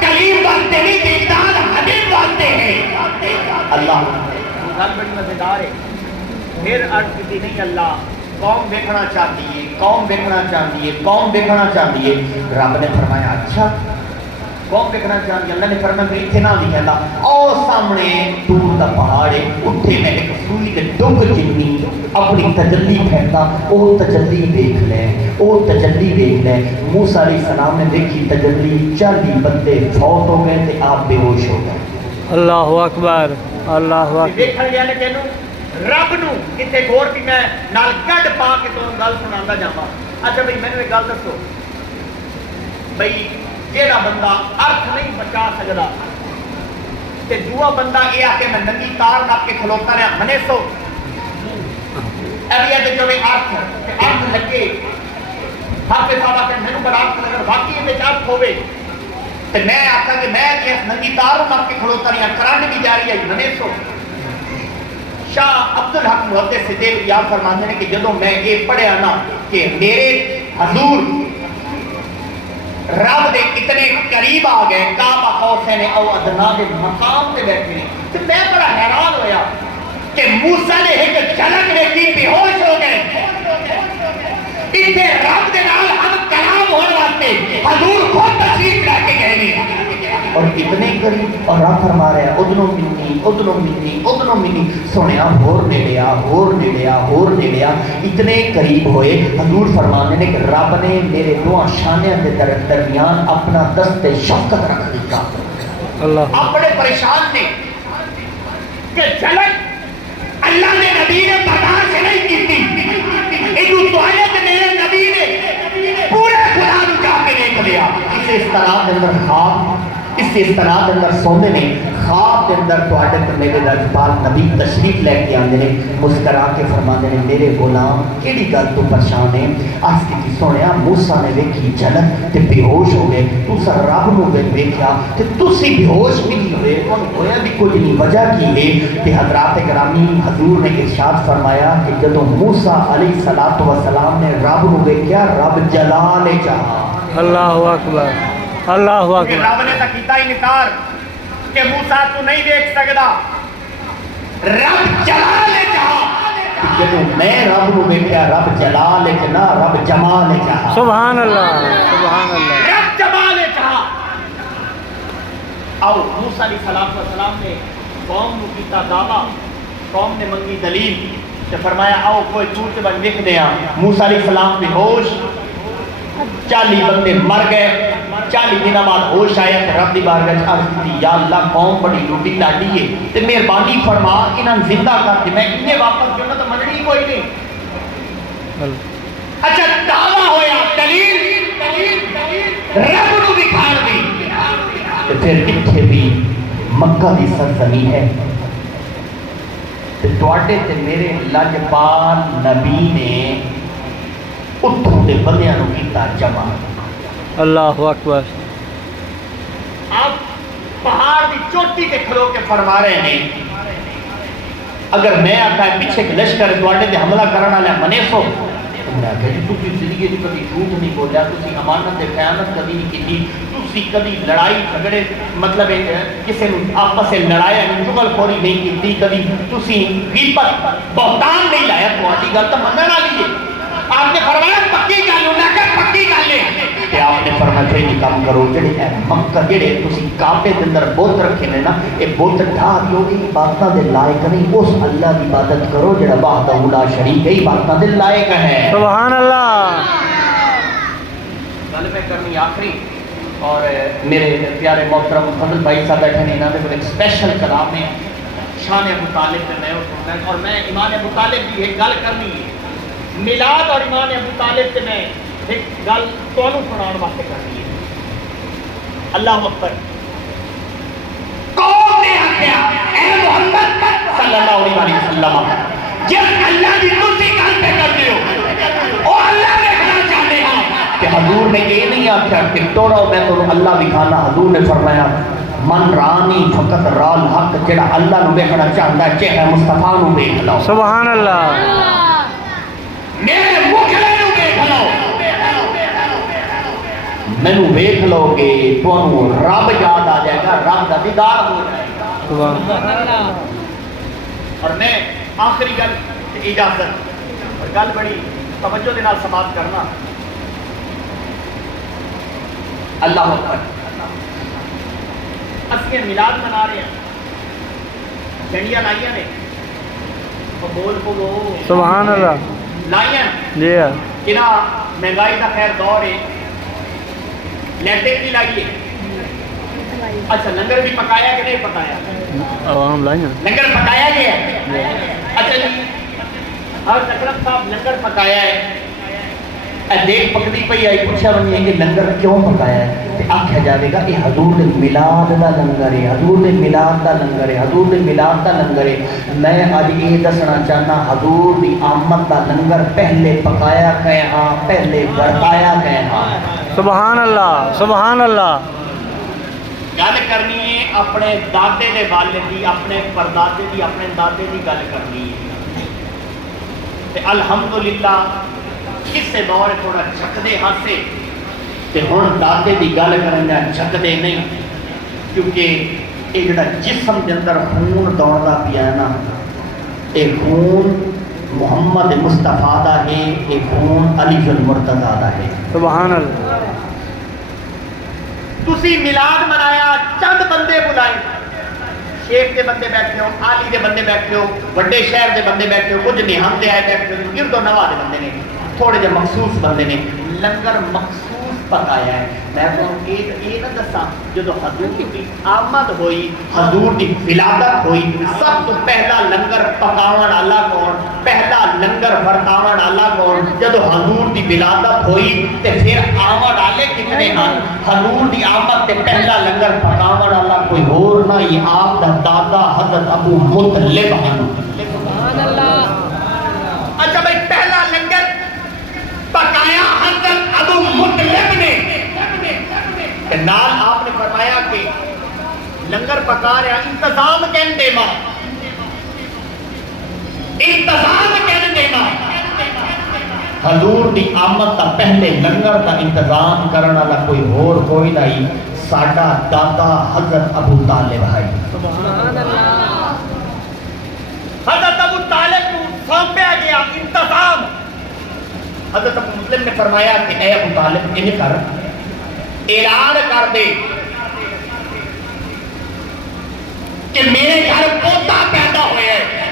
کلیم واسطے نہیں دیدار حبیب واسطے ہے اللہ غلط بڑی مزیدار ہے پھر عرض کی نہیں اللہ قوم دیکھنا چاہتی ہے قوم دیکھنا چاہتی ہے قوم دیکھنا چاہتی ہے رب نے فرمایا اچھا قوم دیکھنا چاہتی ہے اللہ نے فرمایا کہ اتنا نہیں کہتا او سامنے دور دا پہاڑ ہے اٹھے میں ایک سوئی کے ڈگ جنی اپنی تجلی پھیرتا او تجلی دیکھ لے او تجلی دیکھ لے موسیٰ علیہ السلام نے دیکھی تجلی 40 بندے فوت ہو گئے تے آپ بے ہوش ہو گئے اللہ اکبر اللہ اکبر دیکھن گیا نے تینوں رب نو کتے غور کی میں نال کڈ پا کے تو گل سناندا جاواں اچھا بھئی میں نے ایک گل دسو بھئی جیڑا بندہ ارتھ نہیں بچا سکدا تے دوسرا بندہ یہ آ کے میں ننگی تار نپ کے کھلوتا رہا منے سو ابھی تے جو ارتھ لگے ہر پہ صاحب کہ مینوں برات اگر واقعی وچ ارتھ ہوے تے میں آکھاں کہ میں اس ننگی تار نپ کے کھلوتا رہا کرنٹ بھی جاری ہے منے سو شاہ عبدالحق محدث صدیق یاد فرماتے ہیں کہ جدوں میں یہ پڑھیا نا کہ میرے حضور رب دے اتنے قریب آ گئے کعبہ قوسین او ادنا دے مقام تے بیٹھے تو میں بڑا حیران ہویا کہ موسیٰ نے ایک جھلک دیکھی بے ہوش ہو گئے اتنے رب دے نال ہم کلام ہونے واسطے حضور خود تشریف لے کے گئے نہیں اور اتنے قریب اور رب فرما رہا ہے ادنو منی سنیا ہور نیڑیا اتنے قریب ہوئے حضور فرمانے نے کہ رب نے میرے دو شانیاں کے درمیان اپنا دست شفقت رکھ دیتا اللہ اپنے پریشان نے کہ جھلک اللہ نے نبی نے برداشت نہیں کی تھی ایک دعایت میرے نبی نے پورے خدا نو جا کے دیکھ لیا اسے اس طرح اندر خواب اس استراح کے اندر سونے نے خواب کے اندر تواڈے تے میرے رجپال نبی تشریف لے کے آندے نے مسکرا کے فرماندے نے میرے غلام کیڑی گل تو پریشان ہے اس کی سونیا موسیٰ نے ویکھی جھلک تے بے ہوش ہو گئے تسا رب نو ویکھیا تے تسی بے ہوش بھی نہیں ہوئے اور ہویا بھی کوئی نہیں وجہ کی ہے کہ حضرات گرامی حضور نے ارشاد فرمایا کہ جدوں موسیٰ علیہ السلام نے رب نو ویکھیا رب جلال جہاں اللہ اکبر اللہ کیونکہ اکبر رب نے تو کیتا انکار کہ موسیٰ تو نہیں دیکھ سکتا رب جلال چاہا جدو میں رب نو ویکھیا رب جلال چنا رب جمال چاہا سبحان اللہ سبحان اللہ رب جمال چاہا آؤ موسیٰ علیہ السلام نے قوم نو کیتا دعویٰ قوم نے منگی دلیل کہ فرمایا آؤ کوئی دور سے بن ویکھ دیا موسیٰ علیہ السلام بے ہوش 40 بندے مر گئے 40 دن بعد ہوش آیا کہ رب دی بارگاہ وچ عرض کی یا اللہ قوم بڑی لوٹی لاڈی ہے تے مہربانی فرما انہاں زندہ کر دے میں انہیں واپس جو نہ تو مننی کوئی نہیں اچھا دعویٰ ہویا دلیل رب نو دکھان دی تے پھر اتھے بھی مکہ دی سرزمین ہے تے تواڈے تے میرے لجپال نبی نے اتھوں دے بندیاں نو کیتا جمع اللہ اکبر آپ پہاڑ دی چوٹی تے کھلو کے فرما رہے ہیں اگر میں آتا ہے پیچھے کے لشکر تواڈے تے حملہ کرنا لے منے سو میں کہا جی تسی زندگی دی کبھی جھوٹ نہیں بولیا تسی امانت تے خیانت کبھی نہیں کیتی تسی کبھی لڑائی جھگڑے مطلب کسی نو آپس سے لڑایا نہیں چغل خوری نہیں کیتی کبھی تسی غیبت بہتان نہیں لایا تواڈی گل تے منن والی ہے آپ نے فرمایا پکی گل نہ کہ پکی گل ہے کہ آپ نے فرمایا کوئی نہیں کام کرو جڑے مکہ جڑے تسی کعبے دے اندر بت رکھے نے نا اے بت ڈھا دیو اے عبادتاں دے لائق نہیں اس اللہ دی عبادت کرو جڑا وحدہ لا شریک ہے عبادتاں دے لائق ہے سبحان اللہ گل میں کرنی آخری اور میرے پیارے محترم فضل بھائی صاحب بیٹھے ہیں انہاں دے ایک اسپیشل کلام ہے شان ابو طالب تے میں اور میں ایمان ابو طالب دی ایک گل کرنی ہے میلاد اور ایمان ابو طالب سے میں ایک گل تانوں سناਉਣ واسطے کرنی ہے اللہ اکبر قوم نے آخیا اے محمد صلی اللہ علیہ وسلم جب اللہ کی تسی گل پہ کرتے ہو او اللہ نے کہنا چاہتے ہیں کہ حضور نے یہ نہیں آخیا کہ توڑو میں تو اللہ دکھانا حضور نے فرمایا من رانی فقط رال حق جڑا اللہ نو دیکھنا چاہتا ہے چہرہ مصطفیٰ نو دیکھ لو سبحان اللہ میرے مکھلے نو دیکھ لو مینو دیکھ لو گے تانوں رب یاد آ جائے گا رب دا دیدار ہو جائے گا سبحان اللہ اور میں آخری گل اجازت اور گل بڑی توجہ دے نال سماعت کرنا اللہ اکبر اسی میلاد منا رہے ہیں جھنڈیاں لائیاں نے بول بولو سبحان اللہ لائیاں جی کہ نا مہنگائی کا خیر دور ہے لیٹیں بھی لائیے اچھا لنگر بھی پکایا کہ نہیں پکایا عوام لائیں لنگر پکایا گیا ہے اچھا جی اور اکرم صاحب لنگر پکایا ہے دیکھ پکڑی پئی آئی پوچھا بنی ہے کہ لنگر کیوں پکایا ہے تو آکھا جاوے گا یہ حضور دے میلاد دا لنگر ہے حضور دے میلاد دا لنگر ہے حضور دے میلاد دا لنگر ہے میں آج یہ دسنا چاہنا حضور دی آمد دا لنگر پہلے پکایا گئے ہاں پہلے برتایا گئے ہاں سبحان اللہ سبحان اللہ گل کرنی ہے اپنے دادے دے والد دی اپنے پردادے دی اپنے دادے دی گل کرنی ہے تے الحمدللہ کسے دور تھوڑا جھکدے ہاسے تے ہن دادے دی گل کرنا جھکدے نہیں کیونکہ یہ جڑا جسم دے اندر خون دوڑدا پیا نا اے خون محمد مصطفیٰ دا ہے اے خون علی المرتضیٰ دا ہے سبحان اللہ تسی میلاد منایا چند بندے بلائے شیخ دے بندے بیٹھے ہو عالی دے بندے بیٹھے ہو بڑے شہر دے بندے بیٹھے ہو کچھ نہم دے آئے بیٹھے ہو گرد و نواح دے بندے نے تھوڑے جے مخصوص بندے نے لنگر مخصوص پکایا ہے میں کہوں یہ نہ دساں جدو حضور کی آمد ہوئی حضور کی ولادت ہوئی سب تو پہلا لنگر پکاون والا کون پہلا لنگر ورتاون والا کون جدو حضور کی ولادت ہوئی تے پھر آمد والے کتنے ہیں حضور کی آمد تے پہلا لنگر پکاون والا کوئی اور نہ یہ آپ دا دادا حضرت ابو مطلب ہیں سبحان اللہ اچھا بھائی پہلا لنگر پکایا حضرت ابو مطلب نے کہ نال آپ نے فرمایا کہ لنگر پکا رہا انتظام کہن دے ماں انتظام کہن دے ماں حضور دی آمد تا پہلے لنگر دا انتظام کرنا والا کوئی نہیں ساڈا دادا حضرت ابو طالب ہے. حضرت ابو طالب کو سونپیا گیا انتظام. حضرت ابو مسلم نے فرمایا کہ اے ابو طالب انہیں کر اعلان کر دے کہ میرے گھر پوتا پیدا ہوئے ہیں.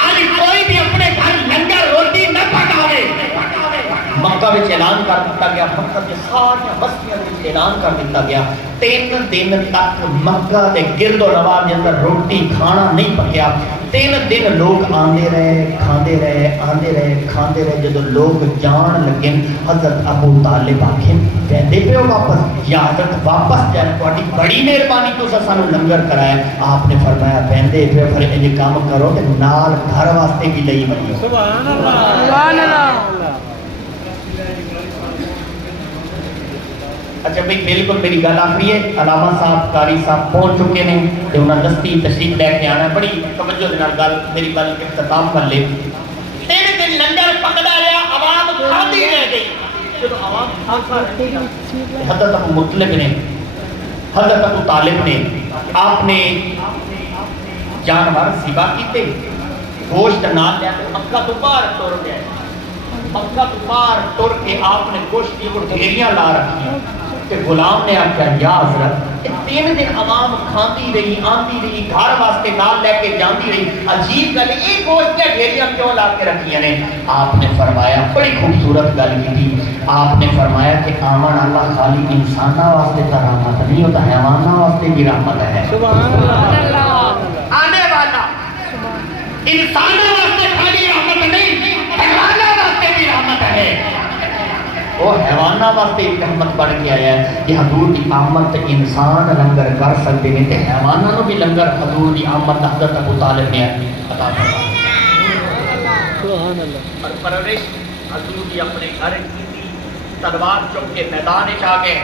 آج کوئی بھی اپنے گھر لنگر روٹی نہ پکاوے. مکہ میں اعلان کر دیتا گیا, مکہ کے ساری بستیاں میں اعلان کر دیتا گیا 3 دن تک مکہ دے گرد و نواح کے اندر روٹی کھانا نہیں پکیا. 3 دن لوگ آندے رہے کھاندے رہے. جدو لوگ جان لگے حضرت ابو طالب آکھیں کہندے پے واپس یا حضرت واپس جائے تہاڈی بڑی مہربانی تو سانو لنگر کرایا. آپ نے فرمایا کہندے پے پھر یہ کام کرو کہ نال گھر واسطے بھی لئی ونجو. سبحان اللہ سبحان اللہ. اچھا بھئی بالکل میری گل آخری ہے. علامہ صاحب قاری صاحب پہنچ چکے ہیں تے انہاں دستی تشریف لے کے آنا. بڑی توجہ دے نال گل میری گل اختتام کر لے. 3 دن لنگر پکدا رہیا, عوام کھاندی رہ گئی. جب عوام حضرت ابو مطلب نے حضرت ابو طالب نے آپ نے جانور ذبح کیتے, گوشت نال لے کے مکہ تو باہر ٹر گئے. مکہ تو باہر ٹر کے آپ نے گوشت کی ڈھیریاں لا رکھی کہ غلام نے آکھا یا حضرت 3 دن عوام کھاندی رہی آندی رہی گھر واسطے نال لے کے جاندی رہی, عجیب گل یہ گوشت کی ڈھیریاں کیوں لا کے رکھیاں نے؟ آپ نے فرمایا بڑی خوبصورت گل کی تھی. آپ نے فرمایا کہ آمن اللہ خالی انسانہ واسطے تا رحمت نہیں ہوتا, حیوانہ واسطے بھی رحمت ہے. سبحان اللہ. آنے والا انسانہ واسطے خالی رحمت نہیں, حیوانہ واسطے بھی رحمت ہے. وہ حیوانہ واسطے ایک رحمت بن کے آیا ہے کہ حضور کی آمد انسان لنگر کر سکتے ہیں کہ حیوانہ نو بھی لنگر حضور کی آمد حضرت ابو طالب نے عطا فرمایا. اور پرورش حضور کی اپنے گھر کی تلوار چک کے میدان چ گئے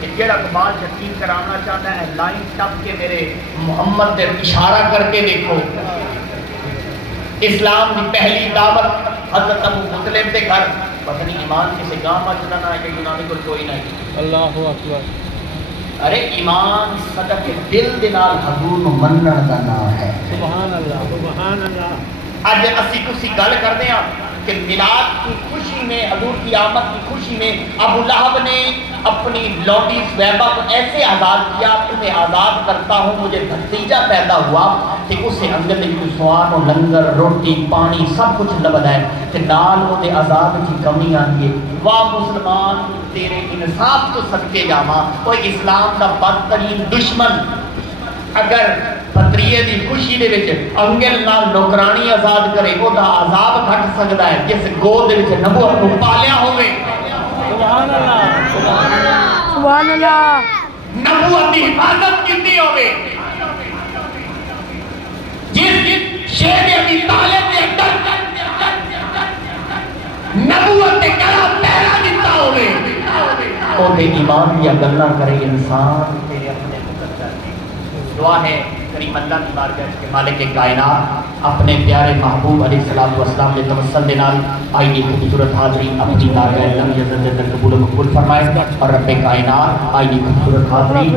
کہ جڑا کمال یقین کرانا چاہتا ہے لائن ٹپ کے میرے محمد نے اشارہ کر کے دیکھو. اسلام کی پہلی دعوت حضرت ابو مطلب کے گھر, پتہ نہیں ایمان کسی گاں مچنا نہ ہے کہ یونانی کو کوئی نہیں. اللہ اکبر. ارے ایمان صدق دل دے نال حضور نو منن دا نام ہے. سبحان اللہ سبحان اللہ. اج اسی کسی گل کرتے ہیں کہ میلاد کی خوشی میں حضور کی آمد کی خوشی میں ابو لہب نے اپنی لونڈی سویبہ کو ایسے آزاد کیا, تمہیں آزاد کرتا ہوں, مجھے بھتیجا پیدا ہوا کہ اسے اندر میں کوئی سوان و لنگر روٹی پانی سب کچھ لبد ہے کہ نال وہ دے عذاب کی کمی آتی ہے. واہ مسلمان تیرے انصاف تو صدقے جاواں, وہ اسلام دا بدترین دشمن اگر پتریے دی خوشی دے وچ انگل نال نوکرانی آزاد کرے او دا عذاب گھٹ سکدا ہے جس گود دے وچ نبوت کو پالیا ہوئے. سبحان اللہ سبحان اللہ سبحان اللہ. نبوت دی حفاظت کیتی ہوئے, جس شیر ابی طالب کے اندر نبوت کے کلا پہرا دیتا ہوئے او دے ایمان دیا گلاں کرے انسان تیرے اپنے مقدر. دعا ہے کریم اللہ کی بارگاہ کے مالک کائنات اپنے پیارے محبوب علیہ الصلوۃ والسلام کے توسل دے نال آئی خوبصورت حاضری اپنی بارگاہ لم یزل قبول و مقبول فرمائے, اور رب کائنات آئی خوبصورت حاضری